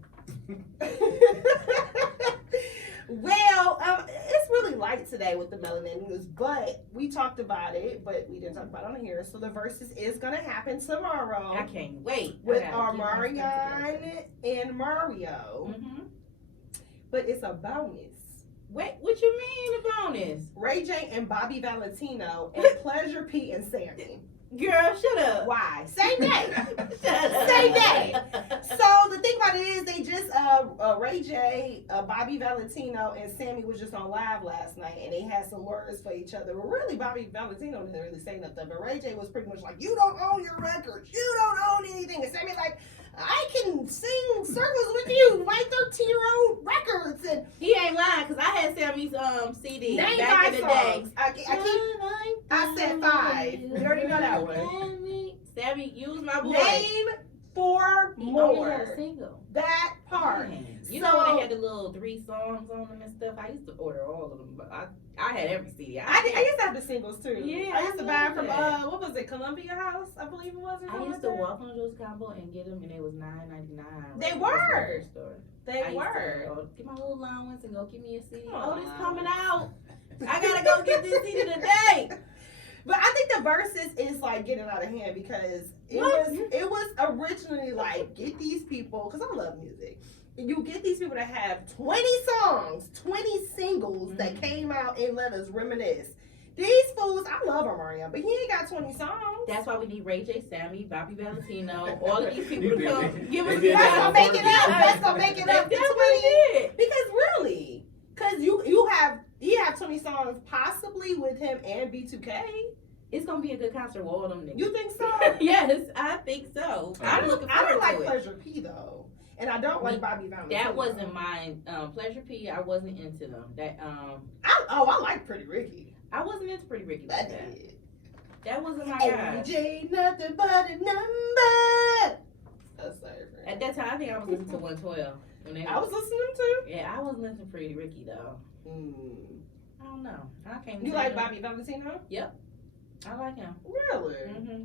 Well, it's really light today with the melanin news, but we talked about it, but we didn't talk about it on here. So the versus is gonna happen tomorrow. I can't wait. With Marion and Mario. But it's a bonus. Wait, what you mean a bonus? Ray J and Bobby Valentino and Pleasure P and Sammy. Girl, shut up. Why? Same day. Shut up. Same day. So the thing about it is they just Ray J, Bobby Valentino, and Sammy was just on live last night and they had some words for each other. But really Bobby Valentino didn't really say nothing. But Ray J was pretty much like, you don't own your records. You don't own anything. And Sammy like, I can sing circles with you, my 13-year-old records. And he ain't lying, because I had Sammy's CD name back in the day. I said 5. You already know that one. Sammy, use my voice. Name 4 more. Had a single. That part. You know when they had the little 3 songs on them and stuff? I used to order all of them, but I had every CD. I used to have the singles too. Yeah, I used to buy from what was it, Columbia House? I believe it was. I used to walk on those combo and get them, and it was $9.99. They were. They were. Get my little allowance and go get me a CD. Oh, this coming out. I gotta go get this CD today. But I think the verses is like getting out of hand because it was originally like get these people, because I love music. You get these people that have 20 songs, 20 singles that came out and let us reminisce. These fools, I love Omarion, but he ain't got 20 songs. That's why we need Ray J, Sammy, Bobby Valentino, all of these people to come give us. That's gonna make it up. That's gonna make it up to 20. Because really, because he have 20 songs possibly with him and B2K. It's gonna be a good concert with all them niggas. You think so? Yes, I think so. I'm looking forward to it. I don't like Pleasure P though. And I don't like Bobby Valentino. That wasn't mine. Pleasure P, I wasn't into them. I like Pretty Ricky. I wasn't into Pretty Ricky like that. That wasn't my guy. AJ, nothing but a number. At that time, I think I was listening to 112. I was listening to? Yeah, I wasn't listening to Pretty Ricky though. I don't know. I can't. You like Bobby Valentino? Yep. I like him. Really?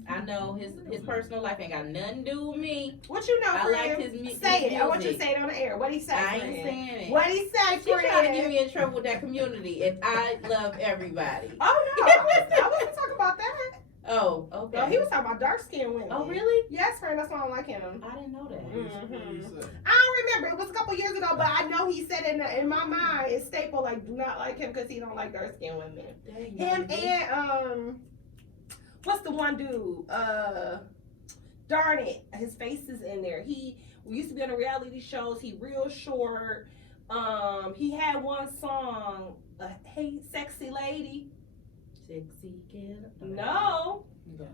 I know his personal life ain't got nothing to do with me. What you know, I like his music. Say it. I want you to say it on the air. What he say? I ain't saying it. What he say? She's trying to get me in trouble with that community, and I love everybody. Oh no, I wasn't talking about that. Oh, okay. No, he was talking about dark skinned women. Oh, really? Yes, friend. That's why I don't like him. I didn't know that. What did he say? I don't remember. It was a couple years ago, but I know he said in my mind, it's staple, like, do not like him because he don't like dark skinned women. Dang, Him man. and, what's the one dude? Darn it. His face is in there. We used to be on the reality shows. He real short. He had one song, Hey Sexy Lady. Sexy kid. No. Yeah.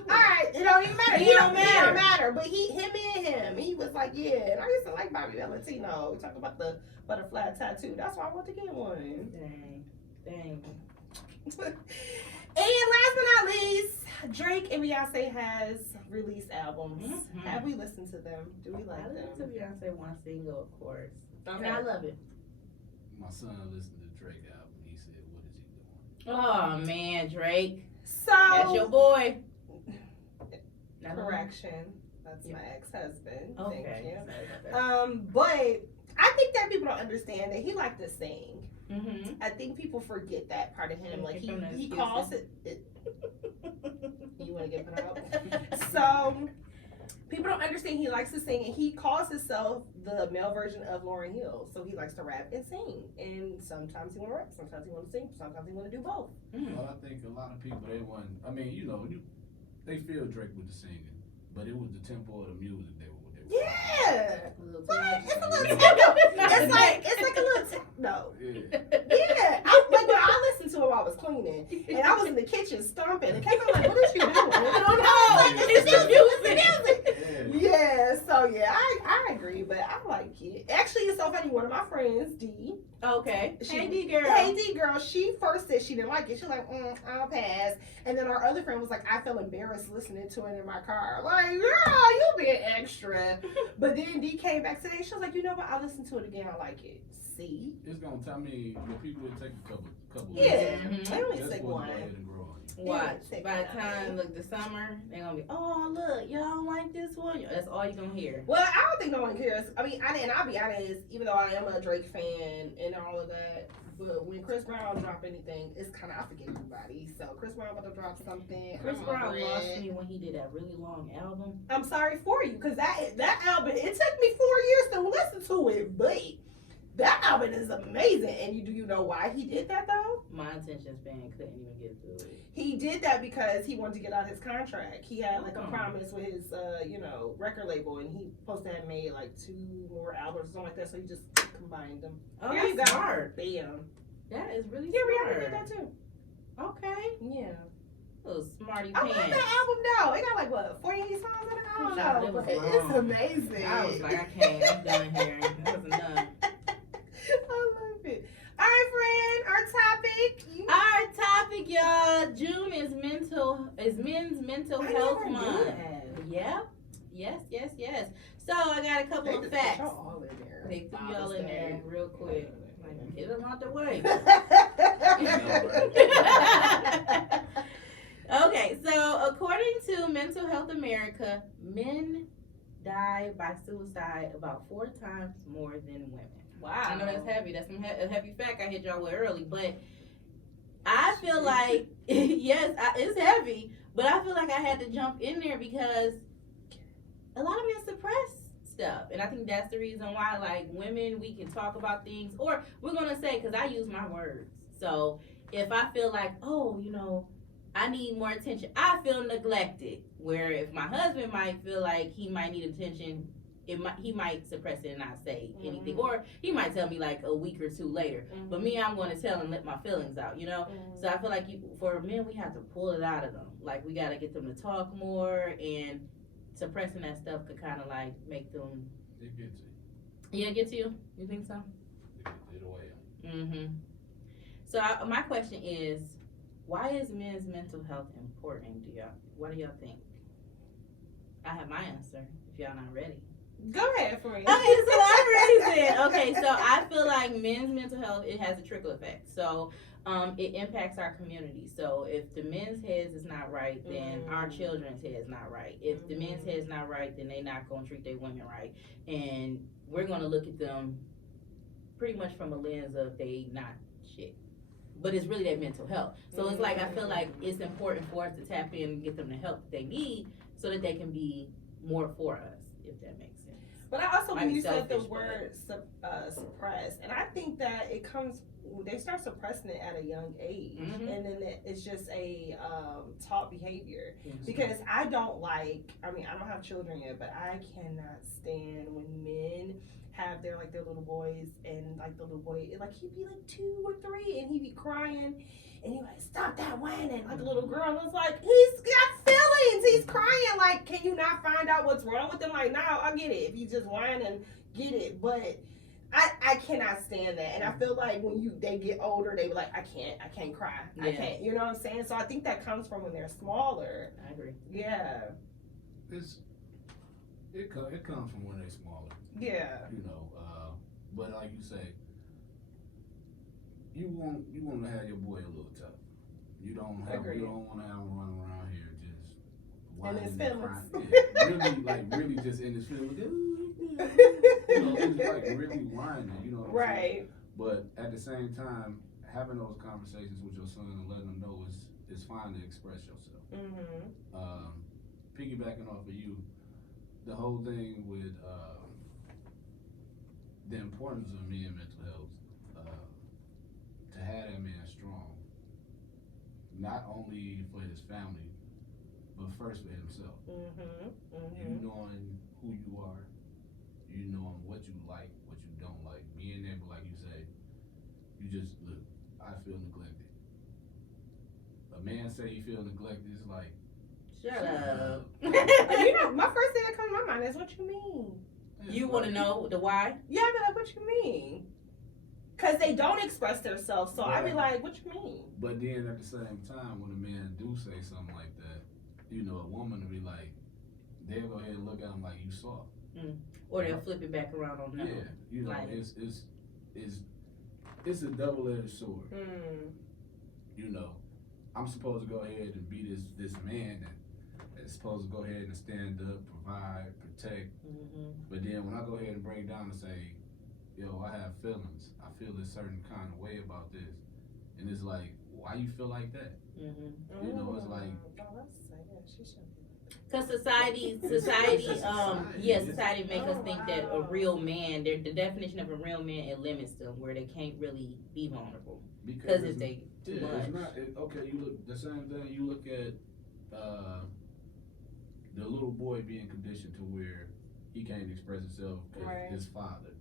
Alright, it don't even matter. He He don't don't matter. But him, he was like, yeah. And I used to like Bobby Valentino. We talk about the butterfly tattoo. That's why I want to get one. Dang. And last but not least, Drake and Beyonce has released albums. Mhm. Have we listened to them? Do we I like them? listened to Beyonce one single, of course. Okay. And I love it. My son listened to Drake album. He said, "What is he doing?" Oh man, Drake. So That's your boy. correction. That's my ex-husband. Okay. Thank you. Sorry about that. But I think that people don't understand that he liked to sing. Mm-hmm. I think people forget that part of him. Like From the he excuses. calls it. You want to get put out? So people don't understand he likes to sing, and he calls himself the male version of Lauryn Hill. So he likes to rap and sing, and sometimes he want to rap, sometimes he want to sing, sometimes he want to do both. Well, I think a lot of people, they want, I mean, they feel Drake with the singing, but it was the tempo of the music they were. Yeah. A little What? too It's a much. little techno. Not It's tonight. like a little techno. Yeah. Yeah. Like when I listened to it while I was cleaning, and I was in the kitchen stomping, and Kate was like, "What is you doing?" I don't know. It's the It's the music. Yeah. Yeah. So yeah, I agree, but I like it. Actually, it's so funny. One of my friends, D. Okay. She- Hey, D girl. Hey, D girl. She first said she didn't like it. She was like, I'll pass. And then our other friend was like, I feel embarrassed listening to it in my car. Like, girl, you being extra. But then D came back today. She was like, you know what? I listened to it again. I like it. See? It's gonna tell me the people would take a couple. Yeah. Mhm. I only Just take wasn't one. go ahead and grow on you. Watch. Yeah, By the time look the summer, they're gonna be, oh look, y'all don't like this one. That's all you're gonna hear. Well, I don't think no one cares. I mean, I'll be honest, even though I am a Drake fan and all of that, but when Chris Brown drop anything, it's kind of, I forget everybody. So Chris Brown about to drop something. Chris I'm Brown over it. lost me when he did that really long album. I'm sorry for you, because that album, it took me 4 years to listen to it, but that album is amazing. And do you know why he did that though? My attention span couldn't even get through it. He did that because he wanted to get out his contract. He had like a Oh. promise with his record label, and he supposed to have made like 2 more albums or something like that, so he just combined them. Oh, Here you that's go. smart. Bam. That is really Yeah, smart. Rihanna did that too. Okay. Yeah. Little smarty I love pants. that album though. It got like what, 48 songs on it? I don't Child, know. it was But long. it's amazing. I was like, I can't. I'm done here. It wasn't done. I love it. All right, friend. Our topic. Our topic, y'all. June is Men's Mental I Health never knew Month. that. Yep. Yes. So I got a couple They of just put facts. y'all all in there. They threw y'all in there real quick. Like, get them out the way. Okay, so according to Mental Health America, men die by suicide about 4 times more than women. Wow. I know that's heavy. That's a heavy fact I hit y'all with early, but I feel like yes, it's heavy. But I feel like I had to jump in there because a lot of men suppress stuff, and I think that's the reason why, like, women, we can talk about things, or we're gonna say, because I use my words. So if I feel like, oh, I need more attention, I feel neglected. Where if my husband might feel like he might need attention, he might suppress it and not say anything, or he might tell me like a week or 2 later. But me, I'm going to tell and let my feelings out, So I feel like for men, we have to pull it out of them. Like, we got to get them to talk more, and suppressing that stuff could kind of like make them. It gets you. Yeah, it gets you. You think so? It away. Mm-hmm. So my question is, why is men's mental health important? What do y'all think? I have my answer. If y'all not ready. Go ahead, for me. Okay, so I'm ready then. Okay, so I feel like men's mental health, it has a trickle effect. So it impacts our community. So if the men's heads is not right, then our children's head is not right. If the men's head is not right, then they not going to treat their women right. And we're going to look at them pretty much from a lens of they not shit. but it's really that mental health. So it's like, I feel like it's important for us to tap in and get them the help that they need so that they can be more for us, if that makes sense. But I also, when you said the selfish, word suppress, and I think that it comes, they start suppressing it at a young age, and then it's just a taught behavior. Because I don't like, I mean, I don't have children yet, but I cannot stand when men have their little boys, and like the little boy, like he'd be like 2 or 3, and he'd be crying, and he'd like, stop that whining, like a little girl. And it's like, he's got feelings, he's crying. Like, can you not find out what's wrong with him? Like, now I get it if you just whine and get it, but I cannot stand that. And I feel like when they get older, they be like, I can't cry, I can't, you know what I'm saying? So I think that comes from when they're smaller. I agree. Yeah. It comes from when they're smaller. Yeah. You know, but like you say, you want to have your boy a little tough. You don't want to have him running around here just whining and crying. Yeah, really just in his feelings. You know, it's like really whining. You know what I'm saying? But at the same time, having those conversations with your son and letting him know it's fine to express yourself. Piggybacking off of you, the whole thing with the importance of men's mental health, to have that man strong, not only for his family, but first for himself. You knowing who you are, you knowing what you like, what you don't like, being able, like you say, you just, look, I feel neglected. A man say he feel neglected, it's like, shut up. You know, my first thing that comes to my mind is, what you mean? You want to know the why? Yeah, I be like, what you mean? Because they don't express themselves, so I be like, what you mean? But then at the same time, when a man do say something like that, you know, a woman will be like, they'll go ahead and look at him like you soft. Or they'll flip it back around on them. Yeah, you know, like, it's a double-edged sword. You know, I'm supposed to go ahead and be this man that's supposed to go ahead and stand up, provide, protect. But then when I go ahead and break down and say, yo, I have feelings, I feel this certain kind of way about this, and it's like, why you feel like that? You know, it's like, because society make us think that a real man, the definition of a real man, it limits them where they can't really be vulnerable because if they too much. It's not, okay, you look the same thing. You look at the little boy being conditioned to where he can't express himself because his father.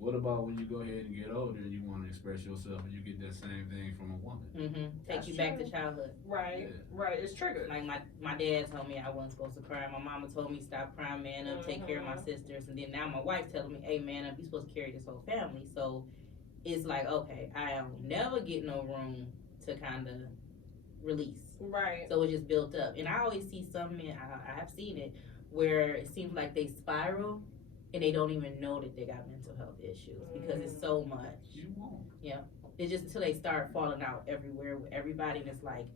What about when you go ahead and get older and you want to express yourself and you get that same thing from a woman? Take you back to childhood. Right, it's triggered. Like my dad told me I wasn't supposed to cry. My mama told me stop crying, man up, take care of my sisters. And then now my wife telling me, hey, man up, you're supposed to carry this whole family. So it's like, okay, I'll never get no room to kind of release. Right. So it just built up. And I always see some men, I have seen it, where it seems like they spiral and they don't even know that they got mental health issues because it's so much. You won't. Yeah. It's just until they start falling out everywhere with everybody, and it's like,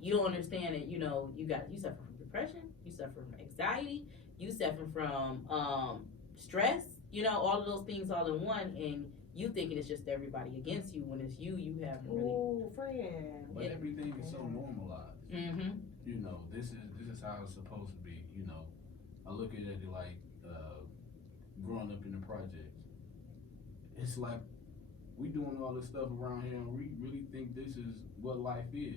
you don't understand it. You know, you suffer from depression, you suffer from anxiety, you suffer from stress, you know, all of those things all in one, and you thinking it's just everybody against you when it's you haven't really. Ooh, friend. But everything is so normalized. You know, this is how it's supposed to be. You know, I look at it like growing up in the projects. It's like we doing all this stuff around here, and we really think this is what life is.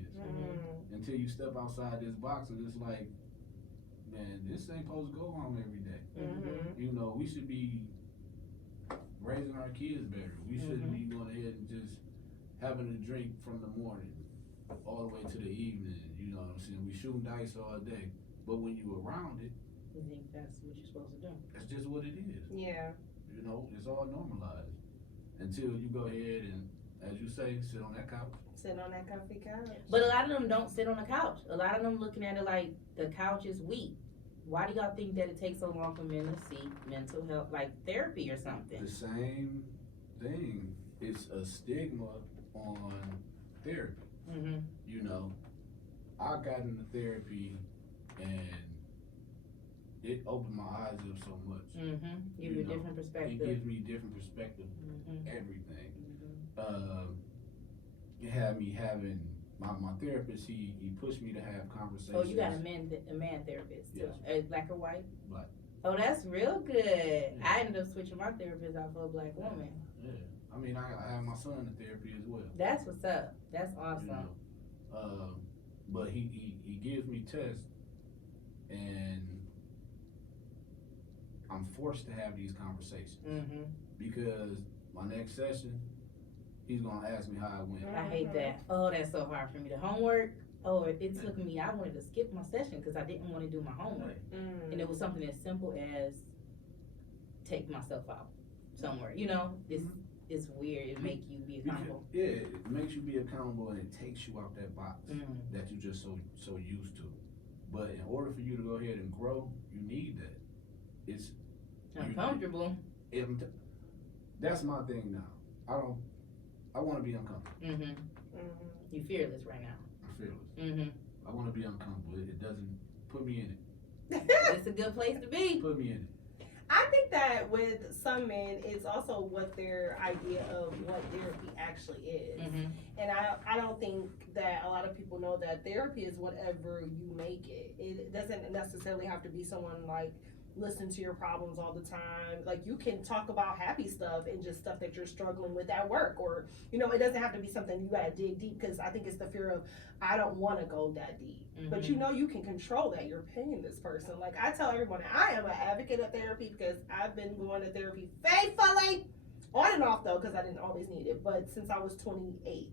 Until you step outside this box, and it's like, man, this ain't supposed to go on every day. You know, we should be raising our kids better. We shouldn't be going ahead and just having a drink from the morning all the way to the evening. You know what I'm saying? We shooting dice all day, but when you around it, I think that's what you're supposed to do. That's just what it is. Yeah. You know, it's all normalized until you go ahead and, as you say, sit on that couch. Sit on that comfy couch. But a lot of them don't sit on the couch. A lot of them looking at it like the couch is weak. Why do y'all think that it takes so long for men to seek mental health, like therapy or something? The same thing. It's a stigma on therapy. You know, I got into therapy and it opened my eyes up so much. Give you a different perspective. It gives me different perspective. Everything. had me having my therapist. He pushed me to have conversations. Oh, you got a man therapist too. Yes. Black or white? Black. Oh, that's real good. I ended up switching my therapist out for a black woman. Yeah. I mean, I have my son in therapy as well. That's what's up. That's awesome. You know? But he gives me tests, and I'm forced to have these conversations because my next session, he's gonna ask me how I went. I hate that. Oh, that's so hard for me. The homework. Oh, it took me. I wanted to skip my session because I didn't want to do my homework, and it was something as simple as take myself out somewhere. You know, it's weird. It makes you be accountable. Yeah, it makes you be accountable, and it takes you out that box that you're just so used to. But in order for you to go ahead and grow, you need that. It's uncomfortable. That's my thing now. I want to be uncomfortable. You're fearless right now. I'm fearless. I want to be uncomfortable. It doesn't put me in it. It's a good place to be. Put me in it. I think that with some men, it's also what their idea of what therapy actually is. And I don't think that a lot of people know that therapy is whatever you make it. It doesn't necessarily have to be someone like listen to your problems all the time. Like you can talk about happy stuff and just stuff that you're struggling with at work, or you know, it doesn't have to be something you gotta dig deep, because I think it's the fear of I don't want to go that deep. But you know, you can control that. You're paying this person. Like I tell everyone, I am an advocate of therapy because I've been going to therapy faithfully, on and off though, because I didn't always need it, but since I was 28.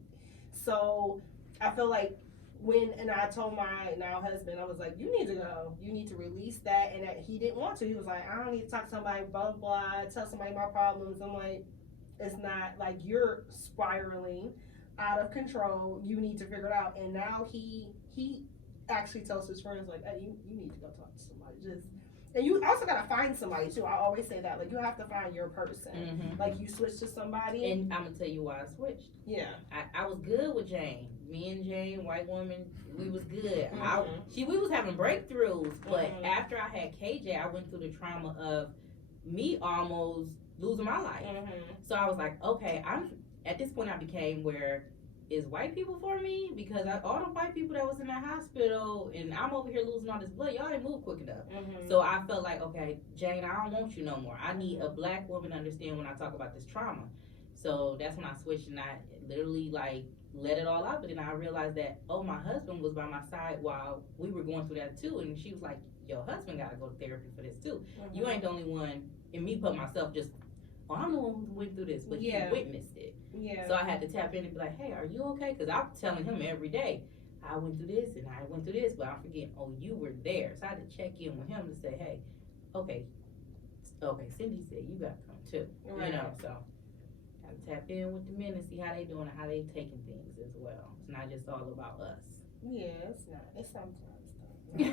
So I feel like and I told my now husband, I was like, you need to go. You need to release that. And he didn't want to. He was like, I don't need to talk to somebody, blah, blah, blah, tell somebody my problems. I'm like, it's not like you're spiraling out of control. You need to figure it out. And now he actually tells his friends, like, hey, you need to go talk to somebody. And you also got to find somebody, too. I always say that. Like, you have to find your person. Like, you switch to somebody. And I'm going to tell you why I switched. Yeah. I was good with Jane. Me and Jane, white woman, we was good. We was having breakthroughs. But after I had KJ, I went through the trauma of me almost losing my life. So I was like, okay, at this point I became where is white people for me? Because all the white people that was in that hospital, and I'm over here losing all this blood, y'all didn't move quick enough. So I felt like, okay, Jane, I don't want you no more. I need a black woman to understand when I talk about this trauma. So that's when I switched, and I literally like let it all out. But then I realized that, oh, my husband was by my side while we were going through that too. And she was like, your husband got to go to therapy for this too. You ain't the only one. And me put myself just, I'm the one who went through this, but he witnessed it. So I had to tap in and be like, hey, are you okay? Because I'm telling him every day, I went through this and I went through this, but I'm forgetting, oh, you were there. So I had to check in with him to say, hey, okay, Cindy said you got to come too. You know, so I had to tap in with the men and see how they doing and how they taking things as well. It's not just all about us. Yeah, it's not. It's sometimes though.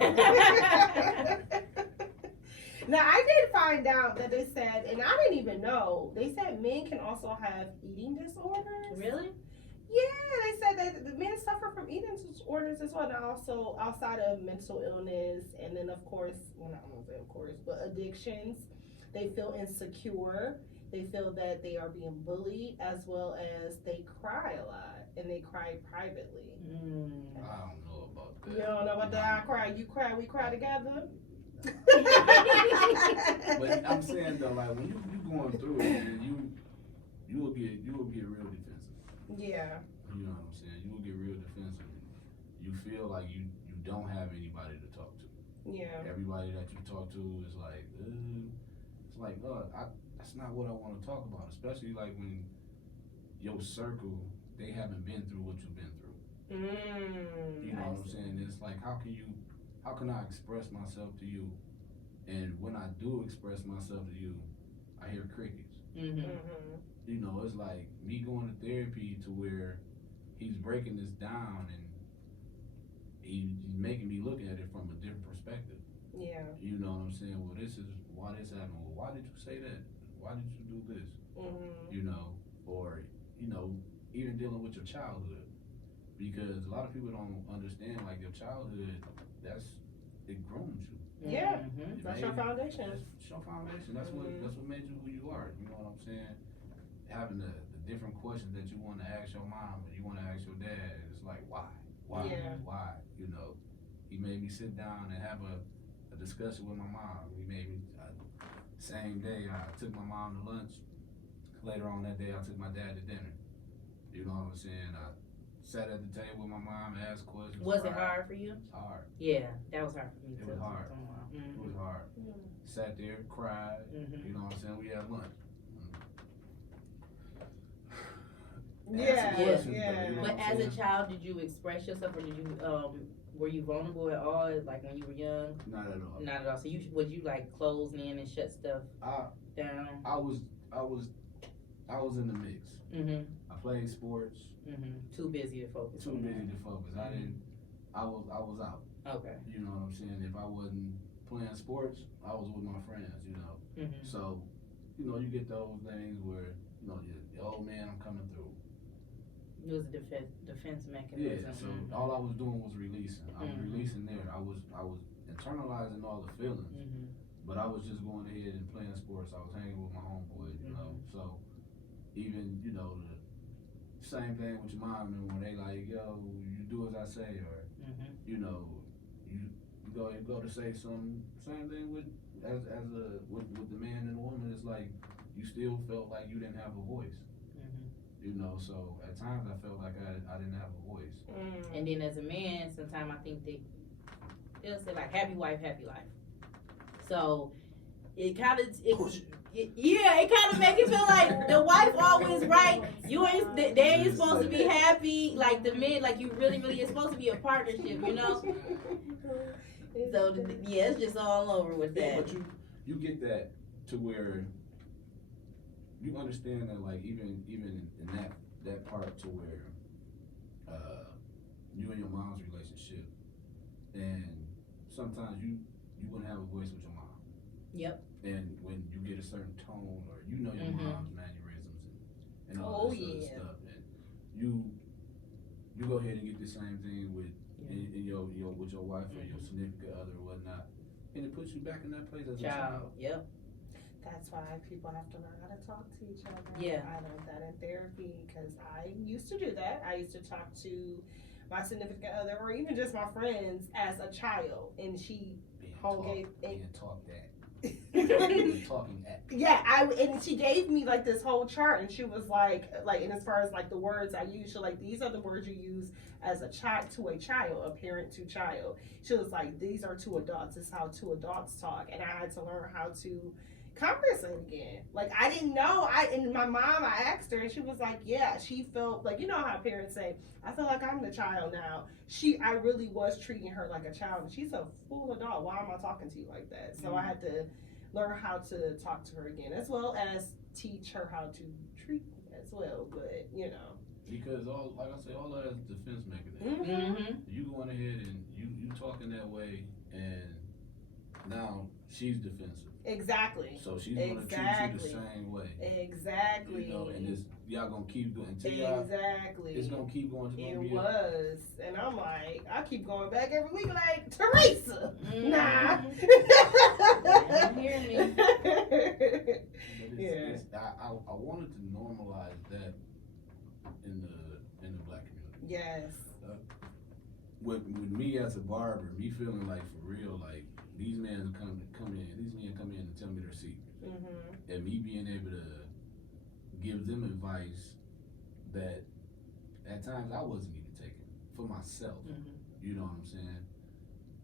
Now, I did find out that they said, and I didn't even know, they said men can also have eating disorders. Really? Yeah, they said that the men suffer from eating disorders as well, and also outside of mental illness, and then of course, well, not going to say of course, but addictions. They feel insecure. They feel that they are being bullied, as well as they cry a lot, and they cry privately. I don't know about that. You don't know about that? I cry, you cry, we cry together. But I'm saying though, like when you going through it, you will get real defensive. Yeah. You know what I'm saying? You will get real defensive. You feel like you don't have anybody to talk to. Yeah. Everybody that you talk to is like, it's like, that's not what I want to talk about. Especially like when your circle, they haven't been through what you've been through. You know what I'm saying? It's like, how can I express myself to you? And when I do express myself to you, I hear crickets. You know, it's like me going to therapy to where he's breaking this down and he's making me look at it from a different perspective. Yeah. You know what I'm saying? Well, this is why this happened. Well, why did you say that? Why did you do this? You know, or, you know, even dealing with your childhood. Because a lot of people don't understand, like, your childhood, it grooms you. Yeah, that's your foundation. That's your foundation. That's what made you who you are. You know what I'm saying? Having the different questions that you want to ask your mom or you want to ask your dad. It's like, why? Yeah. Why? You know, he made me sit down and have a discussion with my mom. He made me, same day, I took my mom to lunch. Later on that day, I took my dad to dinner. You know what I'm saying? I sat at the table with my mom, asked questions. Was it hard for you? It's hard. Yeah, that was hard for me It too. was hard. Mm-hmm. It was hard. Sat there, cried. Mm-hmm. You know what I'm saying? We had lunch. Yeah, Questions, yeah. you know But what I'm as a saying? child, did you express yourself, or did you were you vulnerable at all? Like when you were young? Not at all. Not at all. So would you like close in and shut stuff down? I was in the mix. Mm-hmm. I played sports. Mm-hmm. Too busy to focus. Too busy to focus. I was out. Okay. You know what I'm saying? If I wasn't playing sports, I was with my friends. You know. Mm-hmm. So, you know, you get those things where you know, oh man, I'm coming through. It was a defense mechanism. Yeah. So all I was doing was releasing. I was releasing there. I was internalizing all the feelings. Mm-hmm. But I was just going ahead and playing sports. I was hanging with my homeboys, you know. So even, you know, the same thing with your mom and when they like, yo, you do as I say, or you know, you go to say something. Same thing with with the man and the woman. It's like you still felt like you didn't have a voice. You know, so at times I felt like I didn't have a voice. And then as a man, sometimes I think they'll say like, happy wife, happy life. So it kind of, it kind of make it feel like the wife always right. They ain't supposed to be happy. Like the men, like you really, it's supposed to be a partnership, you know? So yeah, it's just all over with that. But you get that to where you understand that, like even in that part to where you and your mom's relationship, and sometimes you wouldn't have a voice with your mom. Yep. And when you get a certain tone, or you know your mom's mannerisms and all this other stuff, and you go ahead and get the same thing with in your with your wife or your significant other or whatnot, and it puts you back in that place as a child. Yep. That's why people have to learn how to talk to each other. Yeah. I learned that in therapy because I used to do that. I used to talk to my significant other or even just my friends as a child, and she Being talked at. Talking at. Yeah, and she gave me like this whole chart, and she was like, and as far as like the words I use, she like, these are the words you use as a child to a child, a parent to child. She was like, these are two adults. This is how two adults talk, and I had to learn how to conversate again. Like I didn't know. And my mom, I asked her, and she was like, yeah, she felt like, you know how parents say, I feel like I'm the child now. I really was treating her like a child, and she's a full adult. Why am I talking to you like that? So I had to learn how to talk to her again, as well as teach her how to treat me as well. But you know, because like I say, all of that's defense mechanism. You going ahead and you talking that way, and now she's defensive. Exactly. So she's gonna treat you the same way. Exactly. You know, and y'all gonna keep going until exactly. It's gonna keep going. It was, and I'm like, I keep going back every week, like Teresa. Nah. You hear me? I wanted to normalize that in the black community. Yes. With me as a barber, me feeling like for real, like these men come in and tell me their secrets, and me being able to give them advice that at times I wasn't even taking for myself. You know what I'm saying?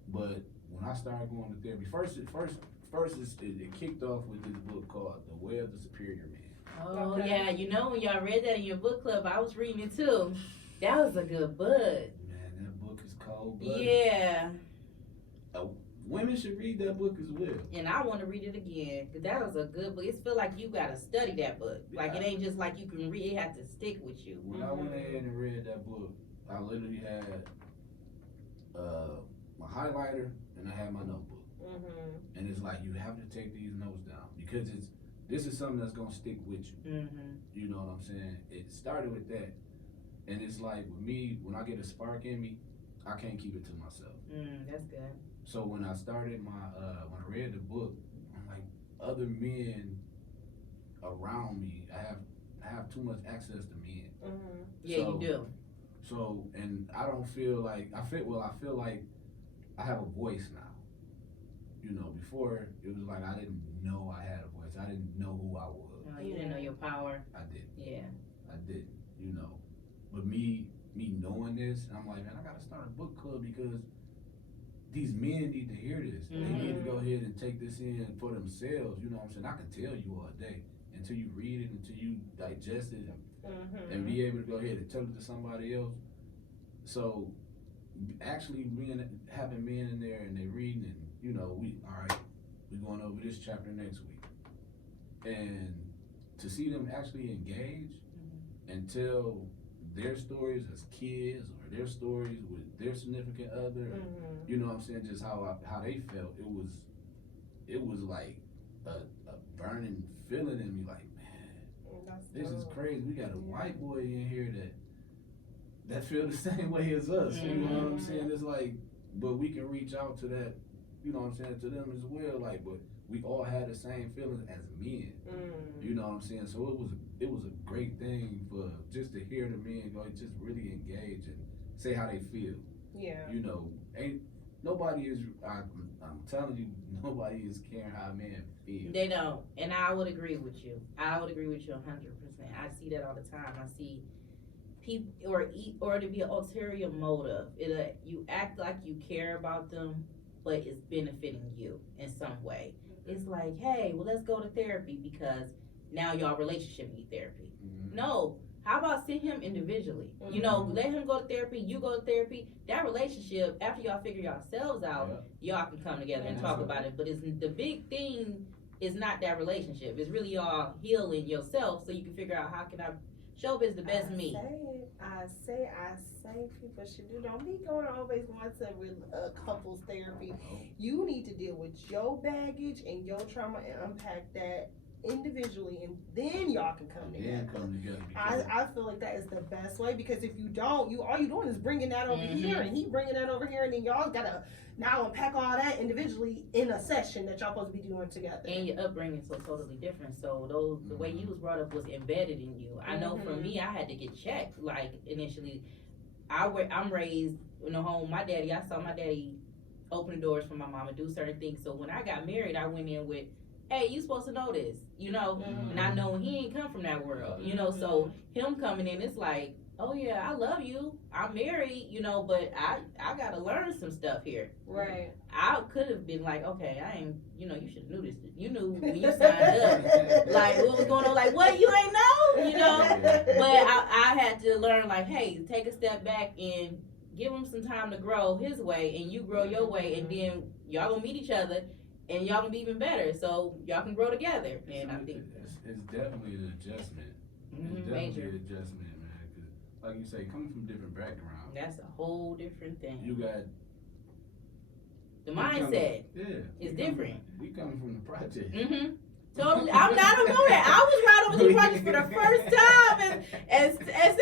But when I started going to therapy, first it kicked off with this book called The Way of the Superior Man. Oh yeah, you know when y'all read that in your book club, I was reading it too. That was a good book. Man, that book is cold-blooded. Yeah. Women should read that book as well. And I want to read it again because that was a good book. It feel like you gotta study that book. Like it ain't just like you can read; it has to stick with you. When I went ahead and read that book, I literally had my highlighter and I had my notebook. And it's like you have to take these notes down because this is something that's gonna stick with you. You know what I'm saying? It started with that, and it's like with me, when I get a spark in me, I can't keep it to myself. That's good. So when I started when I read the book, I'm like, other men around me, I have too much access to men. Mm-hmm. Yeah, you do. So, and I don't feel like I feel like I have a voice now. Before it was like I didn't know I had a voice. I didn't know who I was. No, you didn't know your power. I did. Yeah. I did. But me knowing this, I'm like, man, I gotta start a book club because these men need to hear this. Mm-hmm. They need to go ahead and take this in for themselves. You know what I'm saying? I can tell you all day until you read it, until you digest it, and be able to go ahead and tell it to somebody else. So actually having men in there and they reading and we're going over this chapter next week. And to see them actually engage and tell their stories as kids or their stories with their significant other, you know what I'm saying, just how they felt, it was like a burning feeling in me, like, man, this is crazy. We got a white boy in here that feel the same way as us. You know what I'm saying? It's like, but we can reach out to that, you know what I'm saying, to them as well. Like, but we all had the same feelings as men. You know what I'm saying? So it was a great thing for just to hear the men go just really engage and say how they feel. Yeah. Ain't nobody is. I'm telling you, nobody is caring how men feel. They don't, and I would agree with you. I would agree with you 100%. I see that all the time. I see people or to be an ulterior motive. You act like you care about them, but it's benefiting you in some way. It's like, hey, well, let's go to therapy because now y'all relationship need therapy. No, how about send him individually? Let him go to therapy, you go to therapy. That relationship, after y'all figure yourselves out, y'all can come together and talk about it. But the big thing is not that relationship. It's really y'all healing yourself so you can figure out how can I showbiz the best me. I say people should do. Don't be always going to couples therapy. You need to deal with your baggage and your trauma and unpack that individually, and then y'all can come together. I feel like that is the best way, because if you don't, all you doing is bringing that over here, and he bringing that over here, and then y'all gotta now unpack all that individually in a session that y'all supposed to be doing together. And your upbringing is so totally different. So the way you was brought up was embedded in you. I know for me, I had to get checked. Like initially, I'm raised in a home. I saw my daddy open the doors for my mama, do certain things. So when I got married, I went in with, hey, you supposed to know this, and I know he ain't come from that world, so him coming in, it's like, oh yeah, I love you, I'm married, but I gotta learn some stuff here. Right. I could have been like, okay, I ain't, you should have knew this. You knew when you signed up, like what was going on, like what, you ain't know, but I had to learn, like, hey, take a step back and give him some time to grow his way, and you grow your way, and then y'all gonna meet each other. And y'all can be even better, so y'all can grow together. And I think it's definitely an adjustment. It's definitely an adjustment, man. Cause like you say, coming from different backgrounds, that's a whole different thing. You got the mindset. It's different. We coming from the project. Totally. I don't know that. I was right over the project for the first time at 17.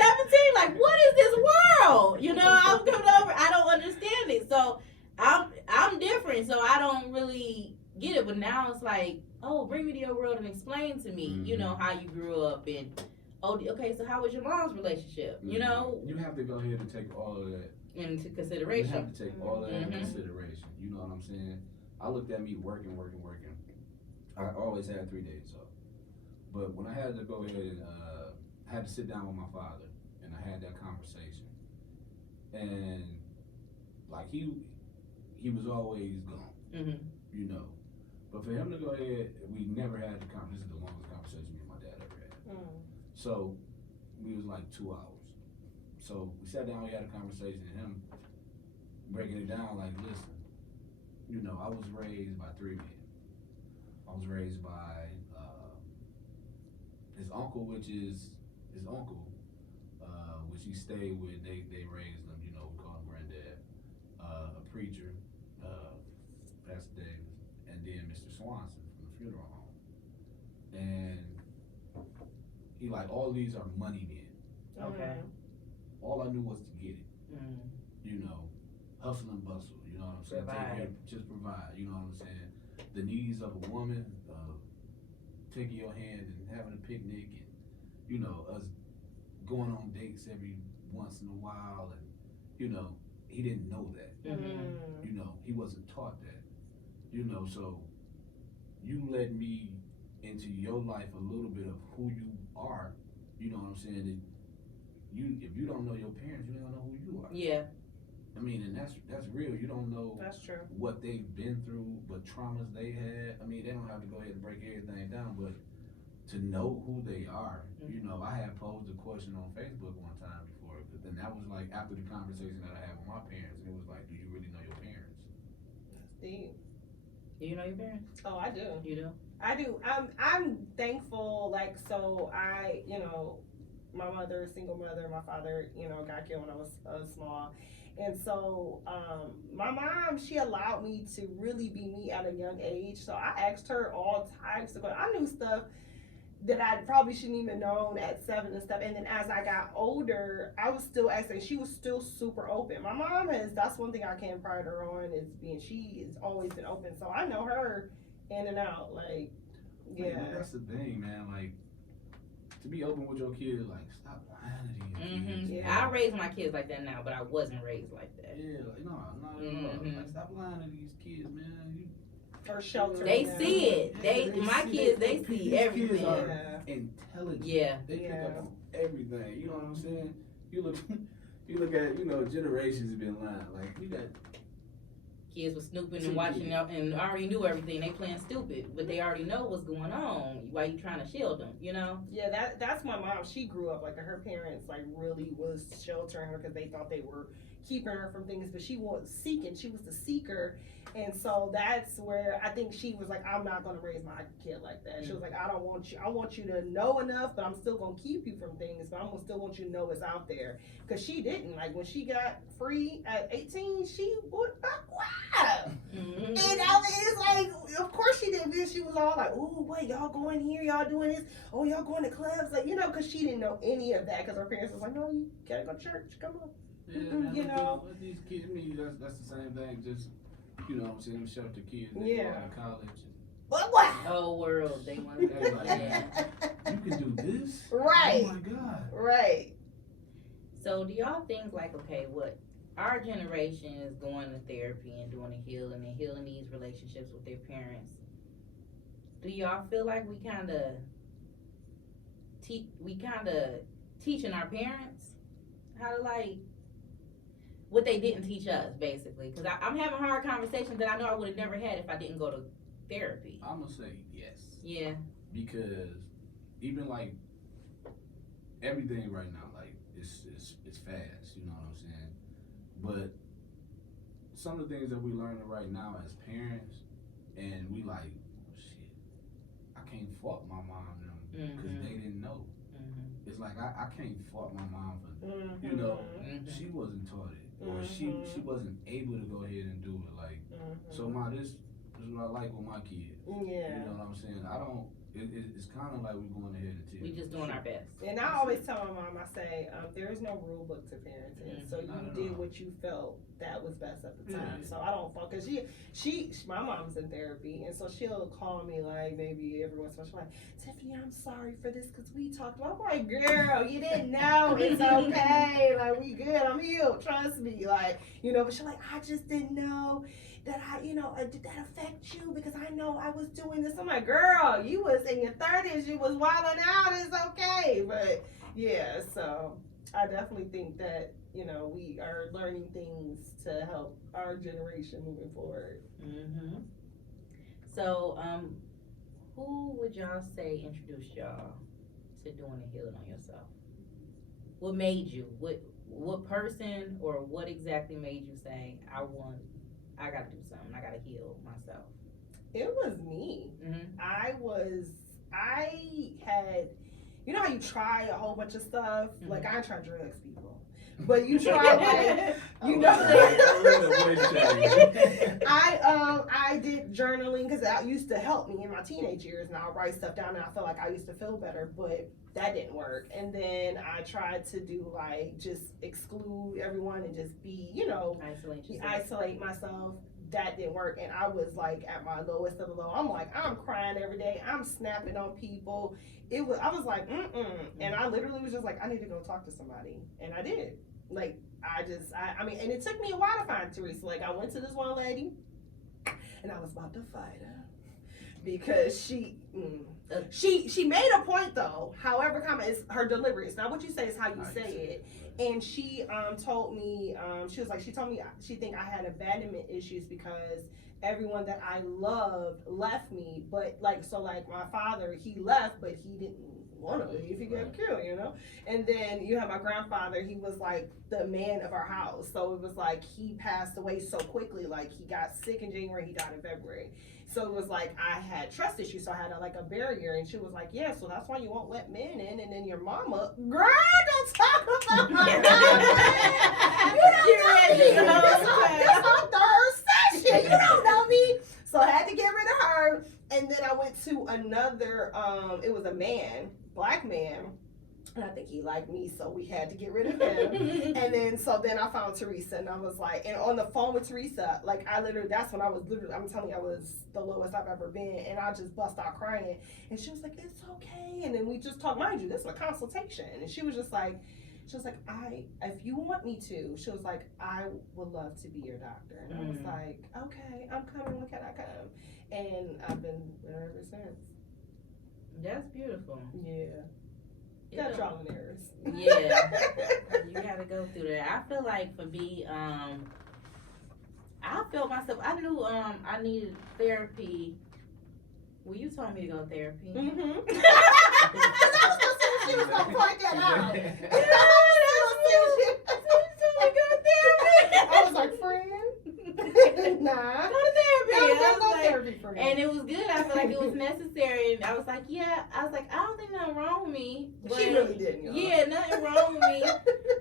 Like, what is this world? I was coming over. I don't understand it. So I'm different, so I don't really get it. But now it's like, oh, bring me to your world and explain to me, how you grew up, and okay, so how was your mom's relationship? You have to go ahead and take all of that into consideration. You have to take all of that into consideration. You know what I'm saying? I looked at me working. I always had 3 days off, but when I had to go ahead and had to sit down with my father, and I had that conversation, and like he was always gone, But for him to go ahead, we never had the conversation. This is the longest conversation me and my dad ever had. So we was like 2 hours. So we sat down, we had a conversation, and him breaking it down like, listen, I was raised by 3 men. I was raised by his uncle, which is his uncle, which he stayed with. They raised him, we call him granddad, a preacher, Pastor Davis, and then Mr. Swanson from the funeral home. And he like, all these are money men. Okay. All I knew was to get it. Hustle and bustle, you know what I'm saying? Just provide, you know what I'm saying? The needs of a woman, taking your hand and having a picnic, and you know, us going on dates every once in a while, and you know, he didn't know that. Mm-hmm. You know, he wasn't taught that. You know, so you let me into your life a little bit of who you are. You know what I'm saying? That if you don't know your parents, you don't know who you are. Yeah. I mean, and that's real. You don't know That's true. what they've been through, what traumas they had. I mean, they don't have to go ahead and break everything down, but to know who they are. You know, I had posed a question on Facebook one time before, but then that was like after the conversation that I had with my parents, and it was like, do you really know your parents? That's deep. Do you know your parents? Oh, I do. You do? I do. I'm thankful. Like, so you know, my mother, single mother, my father, you know, got killed when I was small. And so, my mom, she allowed me to really be me at a young age. So I asked her all types of questions. I knew stuff that I probably shouldn't even known at 7 and stuff. And then as I got older, I was still asking. She was still super open. My mom that's one thing I can pride her on she has always been open. So I know her in and out. Like, yeah. Man, that's the thing, man. Like, to be open with your kids, like, stop lying to these kids. Yeah. I raised my kids like that now, but I wasn't raised like that. Yeah, like, no, not at all. Like, stop lying to these kids, man. Or shelter. They see it. My kids see these everything. Kids are intelligent. Yeah. They pick up on everything. You know what I'm saying? You look at, you know, generations have been lying. Like, you got kids was snooping and watching out and already knew everything. They playing stupid, but they already know what's going on. Why you trying to shield them, you know? Yeah, that's my mom. She grew up like her parents like really was sheltering her because they thought they were keeping her from things, but she was seeking. She was the seeker, and so that's where I think she was like, I'm not gonna raise my kid like that. She was like, I don't want you. I want you to know enough, but I'm still gonna keep you from things. But I'm gonna still want you to know it's out there. Because she didn't. Like when she got free at 18, she went back wild. And it's like, of course she didn't. She was all like, "Ooh, wait, y'all going here? Y'all doing this? Oh, y'all going to clubs?" Like, you know, because she didn't know any of that. Because her parents was like, "No, you gotta go to church. Come on." Yeah, man, you know, with these kids, I mean, that's the same thing. Just, you know what I'm saying, them shelter kids. They Yeah. go out to college. But what? Whole world, they want to They're like, yeah. you can do this? Right. Oh my God. Right. So do y'all think like, okay, what our generation is going to therapy and doing the healing and healing these relationships with their parents? Do y'all feel like we kind of teaching our parents how to like what they didn't teach us, basically? Because I'm having hard conversations that I know I would have never had if I didn't go to therapy. I'm gonna say yes. Yeah. Because even like everything right now, like it's fast. You know what I'm saying? But some of the things that we learning right now as parents, and we like, oh, shit, I can't fault my mom and them because they didn't know. It's like I can't fault my mom for, you know, she wasn't taught it, or she wasn't able to go ahead and do it. Like, so this is what I like with my kids. Yeah. You know what I'm saying? I don't. It's kind of like we're going ahead and teach. We just doing our best. And I always tell my mom, I say, there is no rule book to parenting. So you did what you felt that was best at the time. So I don't fuck, cause my mom's in therapy, and so she'll call me like maybe every once in a while. She's like, Tiffany, I'm sorry for this, cause we talked about. I'm like, girl, you didn't know. It's okay. Like we good. I'm healed. Trust me. Like, you know. But she's like, I just didn't know that did that affect you? Because I know I was doing this. I'm like, girl, you was in your 30s, you was wilding out, it's okay. But yeah, so I definitely think that, you know, we are learning things to help our generation moving forward. So, who would y'all say introduced y'all to doing the healing on yourself? What made you? What person or what exactly made you say, I gotta do something. I gotta heal myself? It was me. I had, you know how you try a whole bunch of stuff? Like, I try drugs, people. But you try, like, you know. I did journaling because that used to help me in my teenage years, and I'll write stuff down, and I felt like I used to feel better, but that didn't work. And then I tried to do like just exclude everyone and just be, you know, isolate myself. that didn't work, and I was like at my lowest of the low. I'm like, I'm crying every day. I'm snapping on people. I was like, and I literally was just like, I need to go talk to somebody, and I did. Like, I mean, and it took me a while to find Teresa. Like, I went to this one lady, and I was about to fight her because she made a point though. However, it's her delivery. It's not what you say; it's how you say it. And she told me she told me she think I had abandonment issues because everyone that I loved left me. But like my father, he left, but he didn't want to leave. He got killed, you know. And then you have my grandfather. He was like the man of our house. So it was like he passed away so quickly. Like he got sick in January, he died in February. So it was like I had trust issues, so I had a barrier. And she was like, "Yeah, so that's why you won't let men in." And then your mama, girl, don't talk about my mama. You don't know me. This on third session. You don't know me. So I had to get rid of her. And then I went to another. It was a man, black man. And I think he liked me, so we had to get rid of him. And then I found Teresa, and I was like, and on the phone with Teresa, like that's when I was literally, I'm telling you, I was the lowest I've ever been, and I just bust out crying. And she was like, "It's okay." And then we just talked, mind you, this is a consultation. And she was like, if you want me to, she was like, I would love to be your doctor. And I was like, okay, I'm coming. When can I come? And I've been there ever since. That's beautiful. Yeah. Got trial and errors. Yeah, you gotta go through that. I feel like for me, I felt myself. I knew I needed therapy. Well, you told me to go to therapy. Mm-hmm. She was gonna point that out. I was like, friend. Nah. Go to therapy. Therapy for and it was good. I feel like it was necessary. And I was like, I don't think nothing wrong with me. But she really didn't. Y'all. Yeah, nothing wrong with me.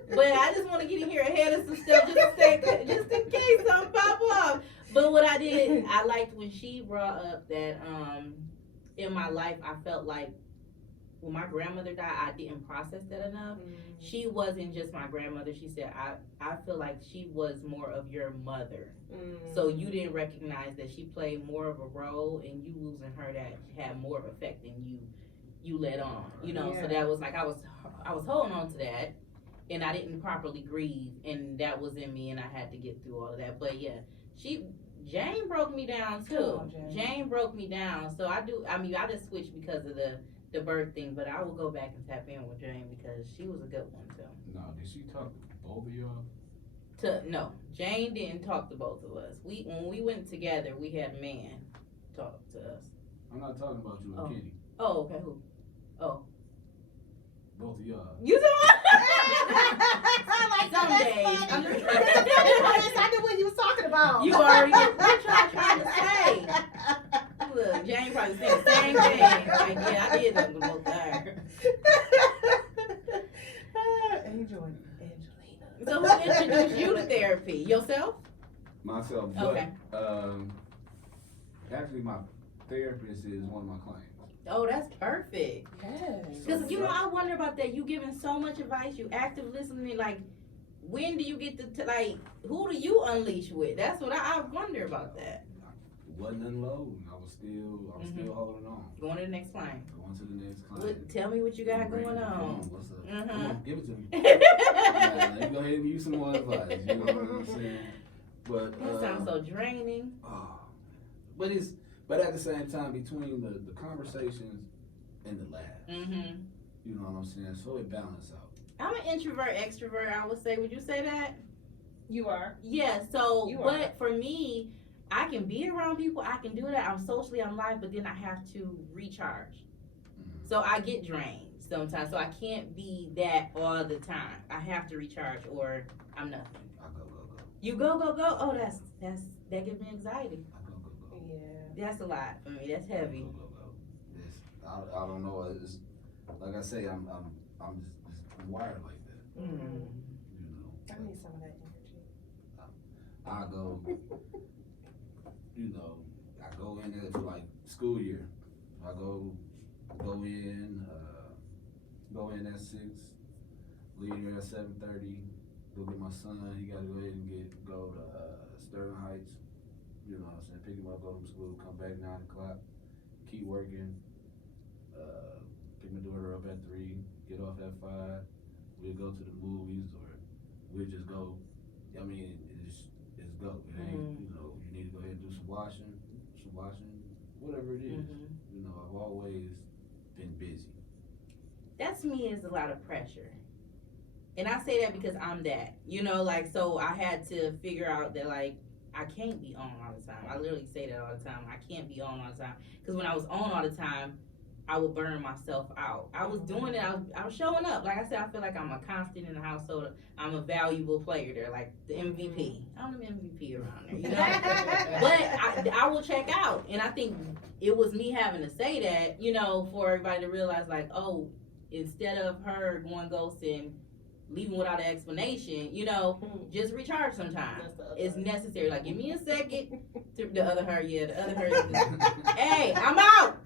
But I just want to get in here ahead of some stuff just in case something pop off. But what I did, I liked when she brought up that in my life, I felt like when my grandmother died, I didn't process that enough. She wasn't just my grandmother. She said, I feel like she was more of your mother. So you didn't recognize that she played more of a role, and you losing her that had more of effect than you let on. You know, so that was like I was holding on to that, and I didn't properly grieve, and that was in me, and I had to get through all of that. But yeah, Jane broke me down too. Jane broke me down. So I just switched because of the birth thing, but I will go back and tap in with Jane because she was a good one too. No, did she talk to both of y'all? No, Jane didn't talk to both of us. When we went together, we had a man talk to us. I'm not talking about you and Kitty. Oh, okay. Who? Oh, both of y'all. You like some days. I knew what he was talking about. You already get what y'all trying to say. Look, Jane probably said the same thing. Like, yeah, I did that with both there. Angelina. So who introduced you to therapy? Yourself? Myself. Okay. But, actually, my therapist is one of my clients. Oh, that's perfect. Yes. Because, I wonder about that. You giving so much advice. You active listening. Like, when do you get to like, who do you unleash with? That's what I wonder about that. Wasn't unloading. I was still holding on. Going to the next client. Going to the next client. Tell me what you got going on. What's up? Come on, give it to me. Let me go ahead and give you some more advice. You know what I'm saying? But that sounds so draining. But at the same time, between the conversations and the laughs, you know what I'm saying? So it balances out. I'm an introvert, extrovert. I would say. Would you say that? You are. Yeah. So, for me, I can be around people. I can do that. I'm socially alive, but then I have to recharge. So I get drained sometimes. So I can't be that all the time. I have to recharge, or I'm nothing. I go. You go. Oh, that gives me anxiety. I go. Yeah. That's a lot for me. That's heavy. Go. I don't know. It's like I say. I'm just wired like that. Mm-hmm. You know. I need some of that energy. I go. You know, I go in there for like school year. I go in at 6, leave here at 7:30. Go get my son. He got to go ahead and go to Sterling Heights. You know what I'm saying? Pick him up, go to school, come back 9 o'clock, keep working. Pick my daughter up at 3, get off at 5. We'll go to the movies, or we'll just go. I mean, it's go. It ain't, you know, you need to go ahead and do some washing, whatever it is. You know, I've always been busy. That to me is a lot of pressure. And I say that because I'm that. You know, like, so I had to figure out that, like, I can't be on all the time. I literally say that all the time. I can't be on all the time. Because when I was on all the time, I would burn myself out. I was doing it. I was showing up. Like I said, I feel like I'm a constant in the household. I'm a valuable player there, like the MVP. I'm the MVP around there, you know? But I will check out. And I think it was me having to say that, you know, for everybody to realize, like, oh, instead of her going ghost and leaving without an explanation, you know, just recharge sometimes. It's necessary. Like, give me a second. The other her is hey, I'm out.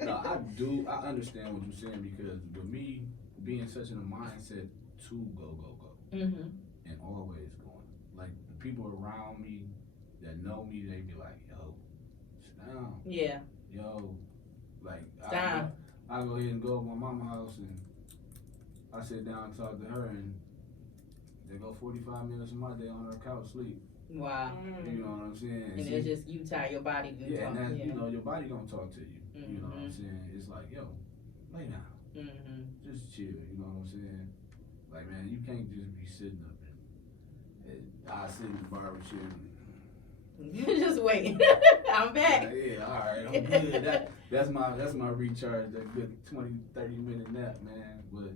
No, I understand what you're saying, because with me being such in a mindset to go, and always going, like, the people around me that know me, they be like, yo, sit down. Yeah. Yo, like, Stop. I go ahead and go to my mama's house, and I sit down and talk to her, and they go 45 minutes of my day on her couch sleep. Wow. You know what I'm saying? And it's just you tie your body to yeah, talk. and that's, Yeah. you know, your body gonna talk to you. You know what I'm saying? It's like, yo, lay down. Just chill, you know what I'm saying? Like, man, you can't just be sitting up and I sit in the barber chair. Just wait. I'm back. Yeah, all right, I'm good. That's my recharge, that good 20, 30-minute nap, man. But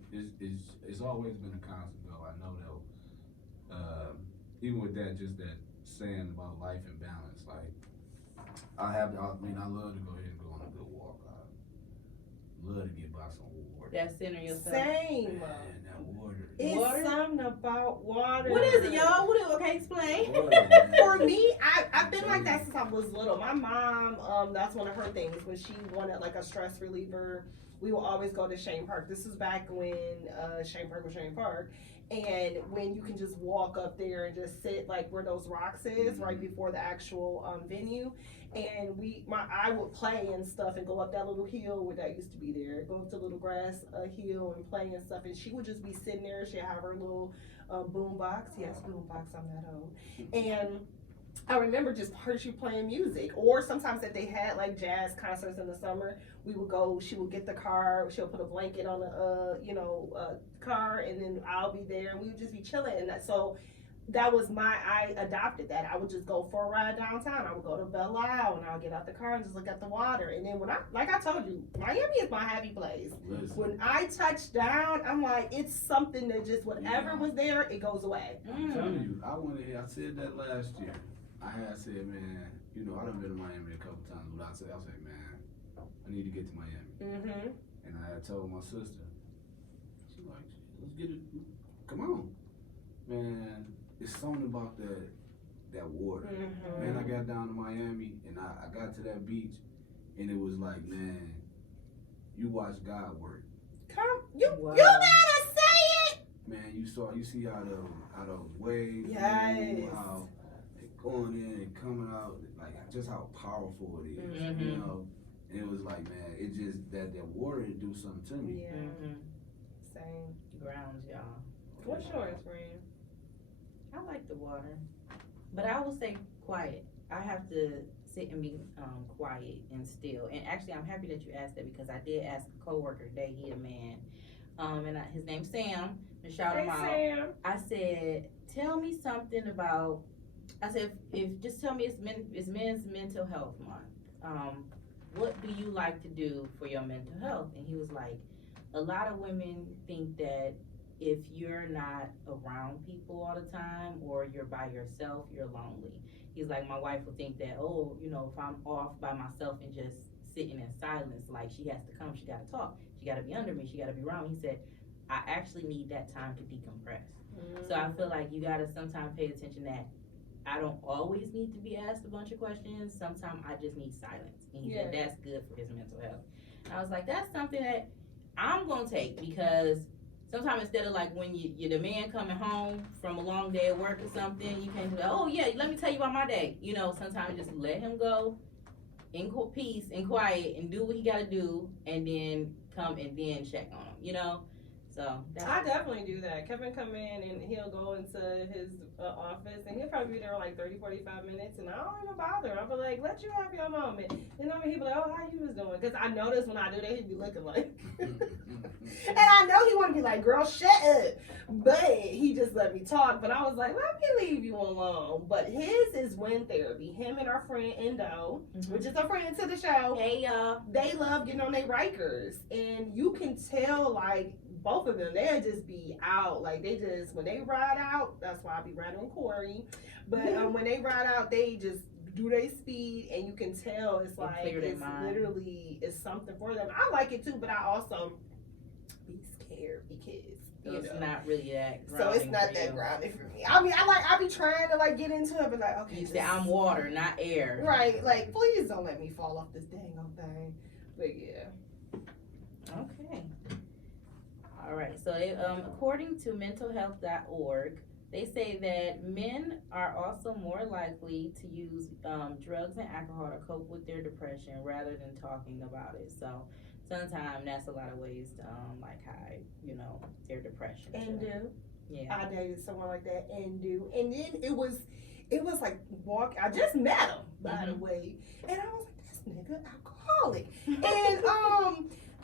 it's always been a constant, though. I know that. Even with that, just that saying about life and balance, like, I love to go ahead and go on a good walk. I love to get by some water. That center yourself. Same. Man, that water. It's Water? something about water. What is it, y'all? Okay, explain. Water, man. For me, I've been like that since I was little. My mom, that's one of her things. When she wanted like a stress reliever, we will always go to Shane Park. This was back when Shane Park was Shane Park. And when you can just walk up there and just sit like where those rocks is, right before the actual venue. And I would play and stuff and go up that little hill that used to be there. Go up to little grass hill and play and stuff. And she would just be sitting there. She'd have her little boom box. Yes, boom box, I'm that old. And I remember just her playing music. Or sometimes that they had like jazz concerts in the summer, we would go, she would get the car, she'll put a blanket on the car, and then I'll be there, and we would just be chilling. And that was I adopted that. I would just go for a ride downtown. I would go to Belle Isle, and I'll get out the car and just look at the water. And then like I told you, Miami is my happy place. Listen. When I touch down, I'm like, it's something that just whatever was there, it goes away. I'm telling you, I said that last year. I had said, man, you know, I done been to Miami a couple times, but I was like, man, I need to get to Miami. And I had told my sister, she like, let's get it, come on. Man, it's something about that water. Man, I got down to Miami, and I got to that beach, and it was like, man, you watch God work. You gotta say it. Man, you see how those waves Yes. how they going in and coming out, like just how powerful it is, you know. And it was like, man, it just that water would do something to me. Yeah. Same. Grounds, y'all. What's yours, friend? I like the water, but I will say quiet. I have to sit and be quiet and still. And actually, I'm happy that you asked that, because I did ask a coworker today. He a man, and his name's Sam. And shout him out. Sam. I said, tell me something about. I said, if just tell me it's Men's Mental Health Month. What do you like to do for your mental health? And he was like, a lot of women think that if you're not around people all the time, or you're by yourself, you're lonely. He's like, my wife will think that, oh, you know, if I'm off by myself and just sitting in silence, like she has to come, she got to talk, she got to be under me, she got to be around me. He said, I actually need that time to decompress. So I feel like you got to sometimes pay attention that I don't always need to be asked a bunch of questions. Sometimes I just need silence. And he said that's good for his mental health. And I was like, that's something that I'm going to take, because sometimes instead of like when you're the man coming home from a long day at work or something, you can't be like, oh yeah, let me tell you about my day. You know, sometimes just let him go in peace and quiet and do what he got to do, and then come and then check on him. You know, so I definitely do that. Kevin come in and he'll go into his office and he'll probably be there like 30, 45 minutes, and I don't even bother. I'll be like, let you have your moment. And I mean, he'll be like, oh, how you was doing? Because I notice when I do that, he'd be looking like, and I know he want to be like, girl, shut up. But he just let me talk. But I was like, let me leave you alone. But his is wind therapy. Him and our friend Endo, which is a friend to the show. Hey y'all. They love getting on their Rikers. And you can tell, like, both of them, they'll just be out. Like, they just, when they ride out, that's why I be riding with Corey. But when they ride out, they just do their speed, and you can tell it's like, it's literally, it's something for them. I like it too, but I also be scared because, it's not really that grounding. So it's not that grounding for me. I mean, I be trying to like get into it, but like, okay. You say I'm water, not air. Right, like, please don't let me fall off this dang old thing. But yeah. Okay. All right. So, according to mentalhealth.org, they say that men are also more likely to use drugs and alcohol to cope with their depression rather than talking about it. So, sometimes that's a lot of ways to like hide, their depression. And do. Yeah. I dated someone like that, and do. And then it was like I just met him, by the way, and I was like, this nigga alcoholic. And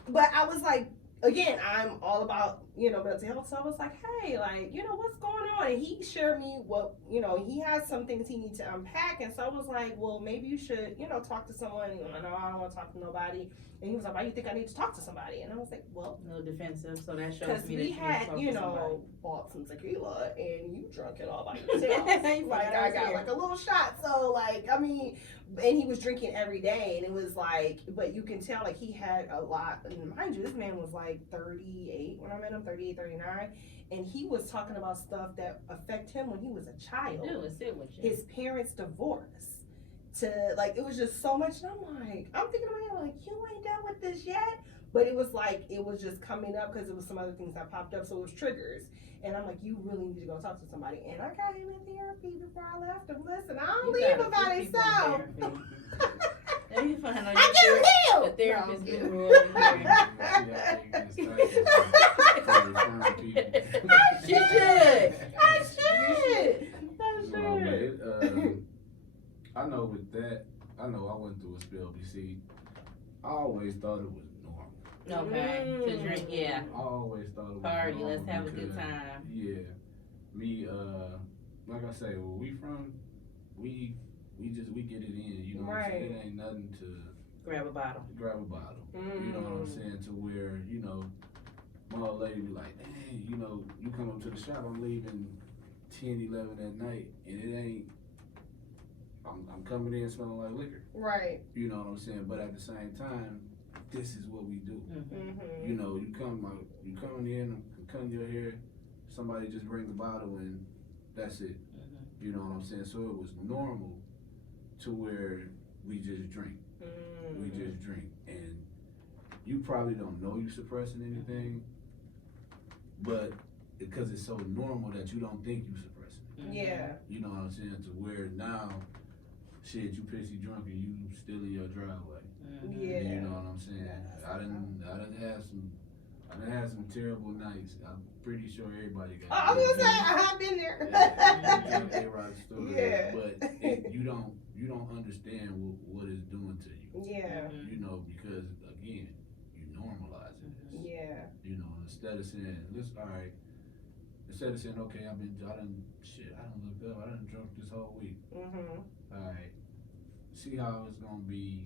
but I was like, again, I'm all about, mental health. So I was like, hey, like, what's going on? And he shared me what, he has some things he needs to unpack. And so I was like, well, maybe you should, talk to someone. And no, I don't want to talk to nobody. And he was like, why do you think I need to talk to somebody? And I was like, well, a little defensive. So that shows because me we that had, bought some tequila and you drunk it all by yourself. Like, I got like a little shot. So like, I mean, and he was drinking every day, and it was like, but you can tell like he had a lot. And mind you, this man was like 38 when I met him, 38, 39, and he was talking about stuff that affect him when he was a child. His parents divorced. To like, it was just so much, and I'm thinking in my head like, you ain't done with this yet. But it was like, it was just coming up because it was some other things that popped up, so it was triggers. And I'm like, you really need to go talk to somebody. And I got him in therapy before I left him. Listen, I don't leave him by himself. I get him healed. The therapist guru I should. I know with that, I went through a spell. You see, I always thought it was normal. Okay, to drink, yeah. I always thought it was party, normal. let's have a good time. Yeah, me, like I say, where we from, we get it in. Right. It ain't nothing to grab a bottle. You know what I'm saying? To where my old lady be like, dang, you come up to the shop, I'm leaving 10, 11 at night, and it ain't. I'm coming in smelling like liquor. Right. You know what I'm saying? But at the same time, this is what we do. Mm-hmm. You come in, cutting your hair, somebody just brings a bottle and that's it. Mm-hmm. You know what I'm saying? So it was normal to where we just drink. Mm-hmm. We just drink. And you probably don't know you're suppressing anything, but because it's so normal that you don't think you're suppressing it. Yeah. You know what I'm saying? To where now, shit, you pissy drunk and you still in your driveway. Yeah. You know what I'm saying? I didn't have some terrible nights. I'm pretty sure everybody got. I was gonna say I have been there. Yeah. But you don't understand what it's doing to you. Yeah. Because again, you normalize it. Yeah. Instead of saying, okay, I done looked up, I done drunk this whole week. Mm-hmm. All right. See how it's gonna be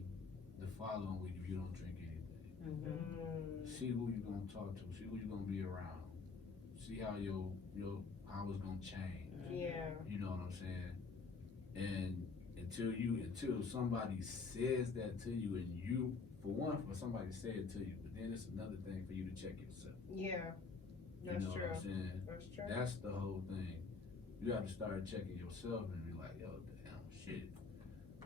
the following week if you don't drink anything. Mm-hmm. See who you gonna talk to. See who you gonna be around. See how how it's gonna change. Yeah. You know what I'm saying? And until somebody says that to you, and for somebody to say it to you, but then it's another thing for you to check yourself. Yeah. That's you know true. What I'm saying? That's true. That's the whole thing. You have to start checking yourself and be like, yo, damn, shit.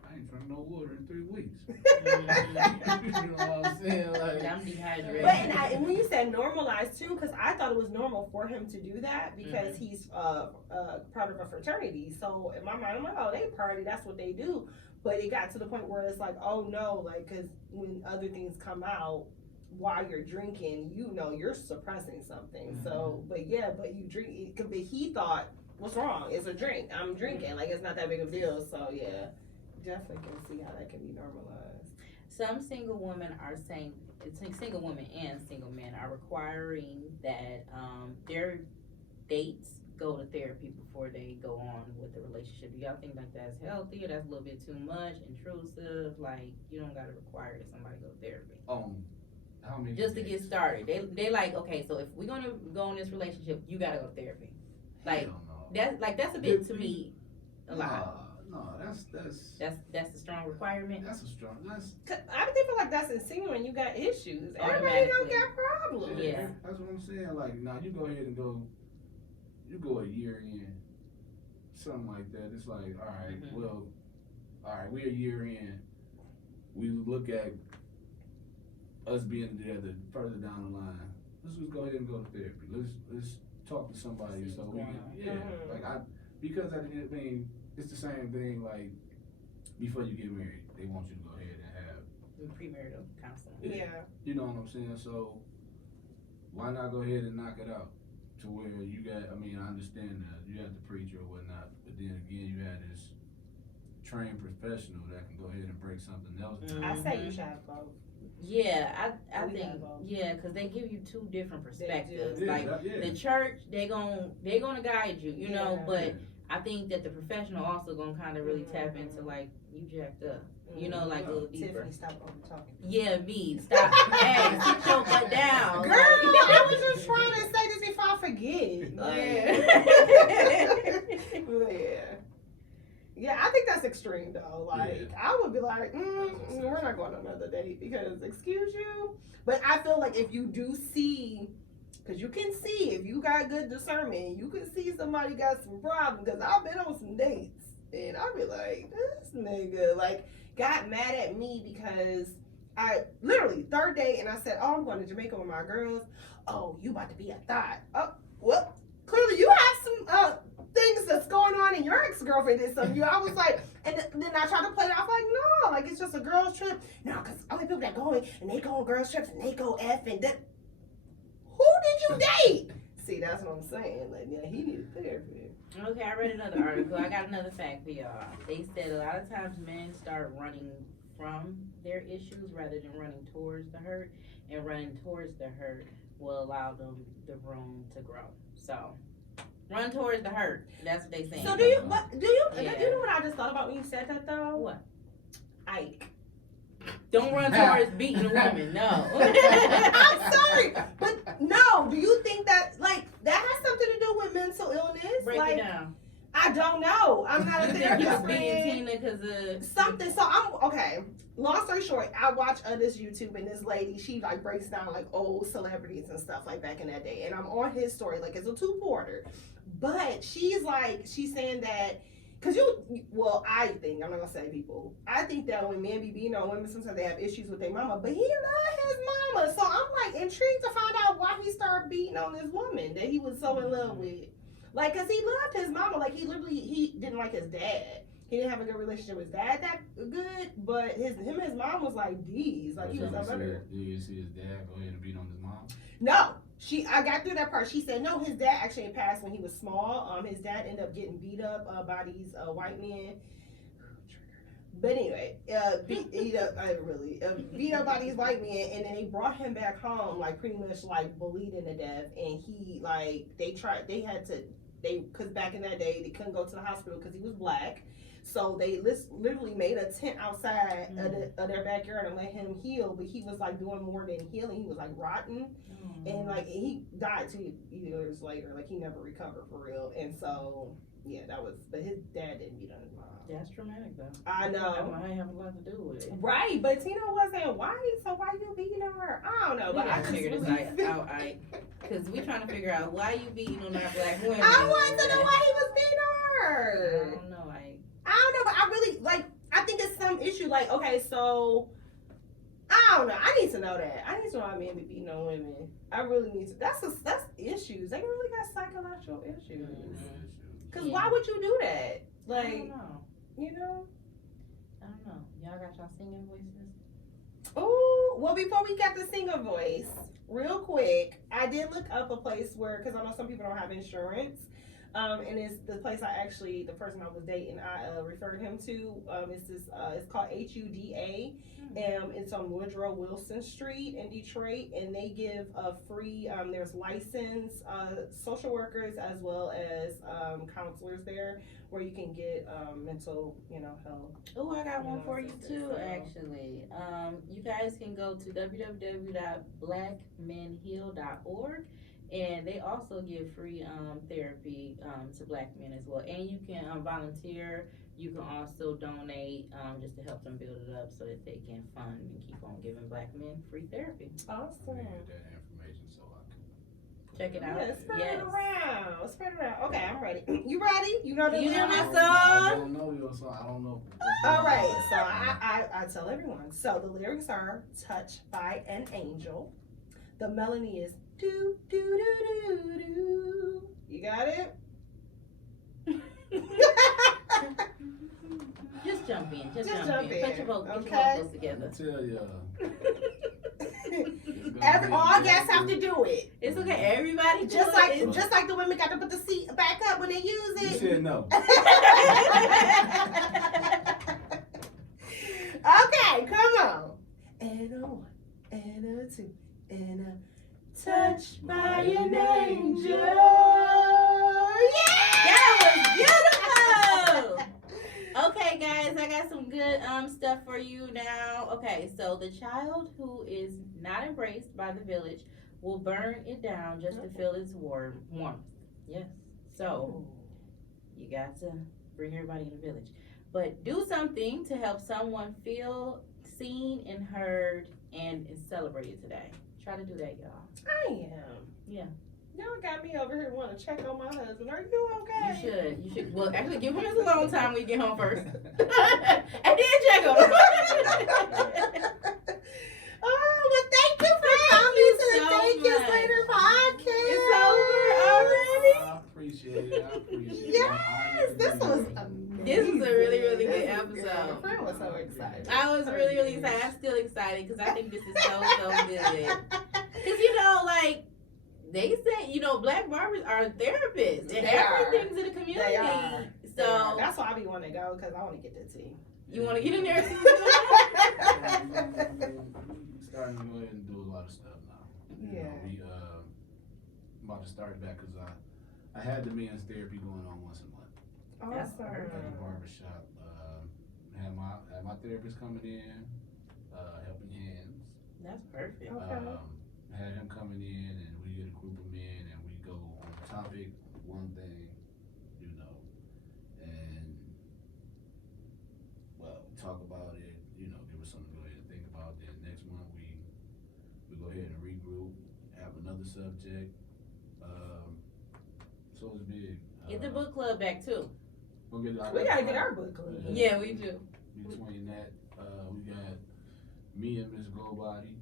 I I ain't drank no water in 3 weeks. Mhm. You know what I'm saying? Like, I'm dehydrated. But and when you said normalized too, because I thought it was normal for him to do that because he's part of a fraternity. So in my mind, I'm like, oh, they party, that's what they do. But it got to the point where it's like, oh no, like, because when other things come out while you're drinking, you know, you're suppressing something. So, but you drink. But he thought, what's wrong? It's a drink. I'm drinking. Like, it's not that big of a deal. So yeah, definitely can see how that can be normalized. Some single women are saying, single women and single men are requiring that their dates go to therapy before they go on with the relationship. Do y'all think like that's healthy or that's a little bit too much, intrusive? Like, you don't gotta require that somebody go to therapy. How many? Just to get started. They like, okay, so if we're gonna go in this relationship, you gotta go to therapy. Like, that's a bit to me a lot. No, that's the strong requirement. That's a strong. I feel like that's insinuating you got issues. Everybody don't got problems. Yeah. That's what I'm saying. Like, now you go ahead and go. You go a year in, something like that. It's like, all right, well, all right, we're a year in. We look at us being together further down the line. Let's just go ahead and go to therapy. Let's talk to somebody so we can, because I mean, it's the same thing. Like, before you get married, they want you to go ahead and have premarital counseling. Yeah. You know what I'm saying? So why not go ahead and knock it out? To where you got, I mean, I understand that you have the preacher or whatnot, but then again, you had this trained professional that can go ahead and break something else down. I say you should have both. Yeah, I think, because they give you two different perspectives. Like, the church, they gonna guide you, you know, but I think that the professional also gonna kind of really tap into, like, you jacked up. You know, like a little deeper. Tiffany, stop talking. Yeah, me. Stop. Hey, sit your butt down. Girl, I was just trying to say this before I forget. Yeah, I think that's extreme though. Like, I would be like, we're not going on another date because, excuse you. But I feel like if you do see, because you can see, if you got good discernment, you can see somebody got some problems. Because I've been on some dates and I'll be like, this nigga, like, got mad at me because I literally third date and I said, oh, I'm going to Jamaica with my girls. Oh, you about to be a thought. Oh, well, clearly you have some things that's going on and your ex-girlfriend did something. I was like, and then I tried to play it off like, no, like, it's just a girls trip. No, because only people that going and they go on girls trips and they go F and that. Who did you date? See, that's what I'm saying. Like, yeah, he needed therapy. Okay, I read another article. I got another fact for y'all. They said a lot of times men start running from their issues rather than running towards the hurt, and running towards the hurt will allow them the room to grow. So, run towards the hurt. That's what they saying. So do you know what I just thought about when you said that though? What? Ike. Don't run towards beating a woman, no. I'm sorry, but no, do you think that, like, that has something to do with mental illness? Break like, it down. I don't know. I'm not a therapist. Beating Tina because of something. So okay. Long story short, I watch this YouTube and this lady, she like breaks down like old celebrities and stuff like back in that day. And I'm on his story, like it's a 2-parter. But she's saying that, cause I think, I'm not gonna say people, I think that when men be beating on women, sometimes they have issues with their mama, but he loved his mama. So I'm like intrigued to find out why he started beating on this woman that he was so in love with. Like, cause he loved his mama. Like, he didn't like his dad. He didn't have a good relationship with his dad that good, but him and his mom was like D's. Like, he was up under. Did you see his dad go ahead and beat on his mom? No. I got through that part. She said, no, his dad actually passed when he was small. His dad ended up getting beat up by these white men. But anyway, beat up by these white men, and then they brought him back home, like, pretty much, like, bleeding to death. And he, like, because back in that day, they couldn't go to the hospital because he was black. So they literally made a tent outside of their backyard and let him heal. But he was, like, doing more than healing. He was, like, rotten. And, like, he died 2 years later. Like, he never recovered for real. And so, yeah, but his dad didn't beat on his mom. That's traumatic, though. I know. That might have a lot to do with it. Right, but Tina wasn't white, so why you beating on her? I don't know, but I just figured this out, because we trying to figure out why you beating on our black women. I want to know why he was beating on her. I don't know, I don't know, but I really, like, I think it's like, okay, so I don't know. I need to know that. I need to know how men be beating on women. I really need to. That's issues. They really got psychological issues. Cause why would you do that? Like, I don't know. you know. I don't know. Y'all got y'all singing voices? Oh, well, before we got the singer voice, real quick, I did look up a place where, because I know some people don't have insurance, and it's the place the person I was dating, I referred him to. It's called HUDA, and it's on Woodrow Wilson Street in Detroit, and they give a free, there's licensed social workers as well as counselors there, where you can get mental, health. Oh, I got one know, for you too, so. actually. You guys can go to www.blackmenheal.org, and they also give free therapy to black men as well. And you can volunteer. You can also donate just to help them build it up so that they can fund and keep on giving black men free therapy. Awesome. Get that information so I can Check it out. Yeah, spread Yes. it around. Spread it around. Okay, I'm ready. You ready? You know the You know my I song? don't know your song. I don't know. All right, so I tell everyone. So the lyrics are "Touched by an Angel." The melody is "do do do do do." You got it? Just jump in. Just Just jump in. jump Put your vocals, in, get your okay? vocals together. I tell ya. All guests have to do it. It's okay. Everybody do Just it. like the women got to put the seat back up when they use You it. said no. Okay, come on. And a one, and a two, and a touched by an angel. Yeah! That was beautiful. Okay, guys, I got some good stuff for you now. Okay, so the child who is not embraced by the village will burn it down just to feel its warmth. Yes. So you got to bring everybody in the village, but do something to help someone feel seen and heard and celebrated today. Try to do that, y'all. I am. Yeah. Y'all got me over here wanting to check on my husband. Are you okay? You should. Well, actually, give him his alone time when you get home first, and then check on him. Oh, well, thank you for coming you to the so Thank You much. Later podcast. It's over already. I appreciate it. Yes, this was amazing. This was a really, really good This was episode. My friend was so excited. I was really, really excited. I'm still excited because I think this is so good. Because like they say, black barbers are therapists and They are. everything's in the community. They are. So That's why I be wanting to go, because I want to get the tea. you want to get in there? Starting to go ahead and do a lot of stuff now. Yeah. We about to start back because I had the men's therapy going on once a month. That's Awesome. perfect. At the barbershop. Had my therapist coming in, helping hands. That's perfect. Okay. Had him coming in, and we get a group of men, and we go on a topic, one thing, and talk about it. Give us something to go ahead and think about. Then next month we go ahead and regroup, have another subject. So it's big. Get the book club back too. We gotta get our book club. Yeah, we do. Between that, we got me and Miss Goldbody.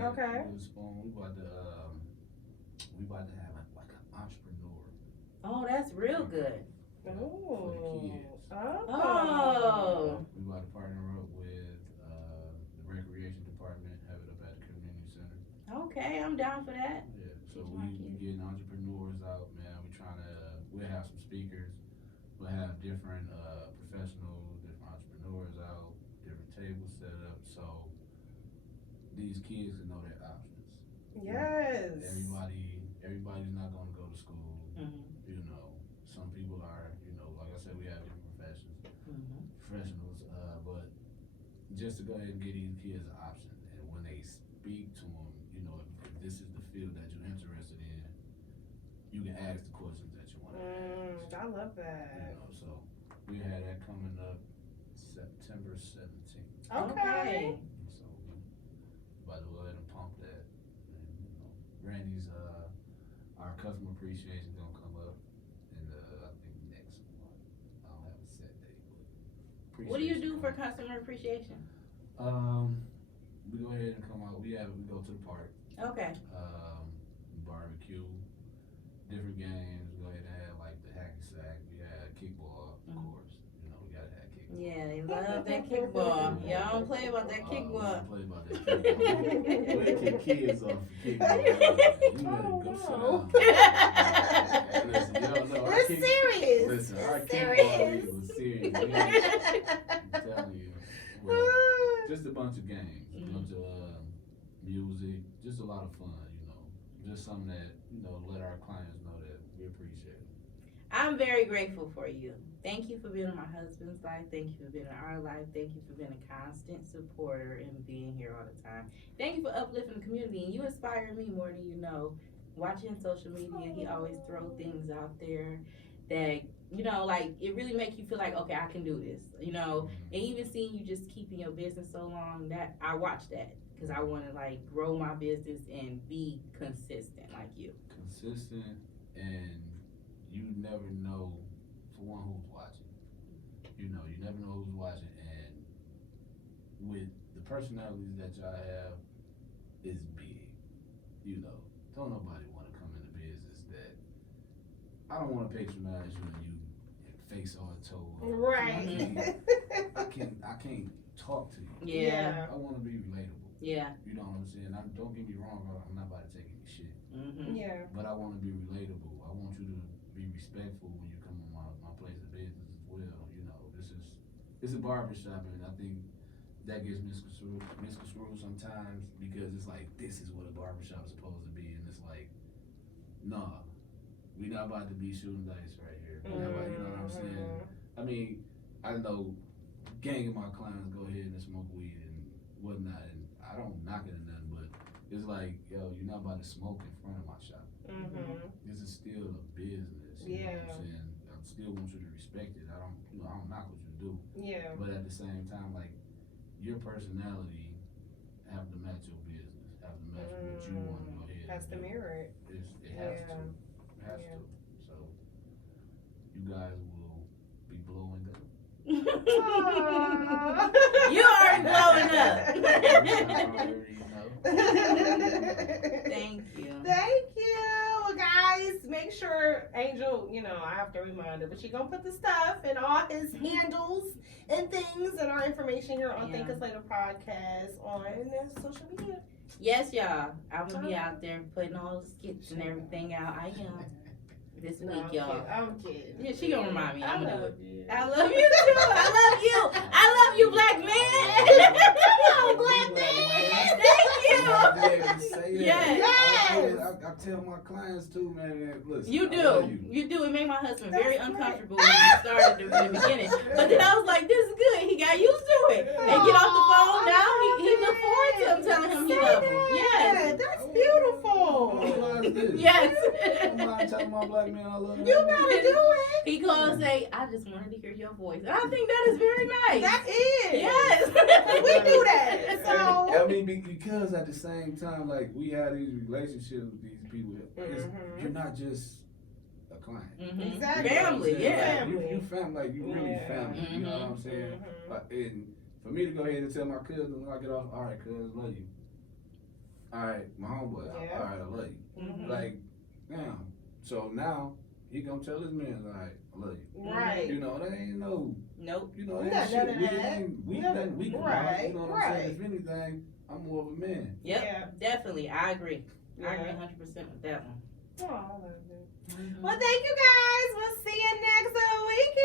Okay. Spoon. We about to have like an entrepreneur. Oh, that's real good. For the kids. Oh. We about to partner up with the recreation department, have it up at the community center. Okay, I'm down for that. Yeah. So we getting entrepreneurs out, man. We'll have some speakers. We'll have different professionals, different entrepreneurs out, different tables set up. So these kids can know their options. Yes. Everybody's not going to go to school. Mm-hmm. Some people are, like I said, we have different professionals, but just to go ahead and get these kids an option, and when they speak to them, if this is the field that you're interested in, you can ask the questions that you want to ask. I love that. So we had that coming up September 17th. Okay. So we about to go ahead and pump that. And, Randy's our customer appreciation gonna come up in I think next month. I don't have a set date, but What do you do do for customer appreciation? We go ahead and come out. We go to the park. Okay. Barbecue, different games. We go ahead and have like the hacky sack. We had kickball, of course. You know, we gotta have kickball. Yeah, they love that kickball. Y'all don't play about that kickball. Don't play about that kickball. We kick kids off for kickball. You better go sit down. Listen, you don't know. We're serious. Listen, our Serious. kickball league was serious. I'm telling you. Well, just a bunch of games, a bunch of music, just a lot of fun, you know. Just something that, you know, let our clients know that we appreciate it. I'm very grateful for you. Thank you for being in my husband's life. Thank you for being in our life. Thank you for being a constant supporter and being here all the time. Thank you for uplifting the community. And you inspire me more than you know. Watching social media, he always throw things out there that, you know, like, it really makes you feel like, okay, I can do this, you know. And even seeing you just keeping your business so long, that I watch that because I want to, like, grow my business and be consistent like you. Consistent, and you never know, for one, who's watching. You know, you never know who's watching, and with the personalities that y'all have, is big. You know, don't nobody want to come into business that, I don't want to patronize you and you face all toe. Right. I can't talk to you. Yeah. I want to be relatable. Yeah. You know what I'm saying? Don't get me wrong, I'm not about to take any shit. Mm-hmm. Yeah. But I want to be relatable. I want you to be respectful when you come on my place of business as well. You know, it's a barbershop, and I think that gets misconstrued sometimes because it's like, this is what a barbershop is supposed to be, and it's like, nah, we not about to be shooting dice right here. We not about, you know what I'm saying? I mean, I know gang of my clients go ahead and smoke weed and whatnot, and I don't knock it or nothing, but it's like, yo, you're not about to smoke in front of my shop. This is still a business. You know what I'm saying? I still want you to respect it. I don't knock what you do. Yeah. But at the same time, like, your personality have to match your business, have to match what you want to go ahead. Has to mirror it. It has to. It has to. So you guys will be blowing up. You already blowing up. Thank you. Thank you. Well, guys, make sure Angel, you know, I have to remind her, but she gonna put the stuff and all his handles and things and our information here on Us L8tr Podcast on social media. Yes, y'all. I'm gonna be out there putting all the skits and everything out. I am. This week, y'all. I'm kidding. Yeah, she gonna remind me. I'm gonna do it. You. I love you too. I love you. I love you, black man. Come on, black man. Thank you. Yes. I tell my clients too, man. Listen, You do. You do. It made my husband very uncomfortable when we started in the beginning. But then I was like, this is good. He got used to it. And get off the phone now. He look forward to him telling him he loves him. Yes. That's beautiful. Yes. I'm not telling my black man I love him. You gotta do it. He calls and say, I just wanted to hear your voice. And I think that is very nice. That is. Yes. We do that. So. I mean, because at the same time, like, we have these relationships with these people. You're not just a client. Mm-hmm. Exactly. Family, yeah. You family, like, you really family. You know what I'm saying? And for me to go ahead and tell my cousin when I get off, all right, cuz, love you. All right, my homeboy, all right, I love you. Like, damn. So now, he gonna tell his man, all right, I love you. Right. You know, that ain't no. Nope. You know, We that got shit. none of We that. ain't weak, No, nothing weak about. right, You know what I'm saying? If anything, I'm more of a man. Yep. Yeah. Definitely. I agree. I Yeah. agree 100% with that one. Oh, I love it. Mm-hmm. Well, thank you guys. We'll see you next week.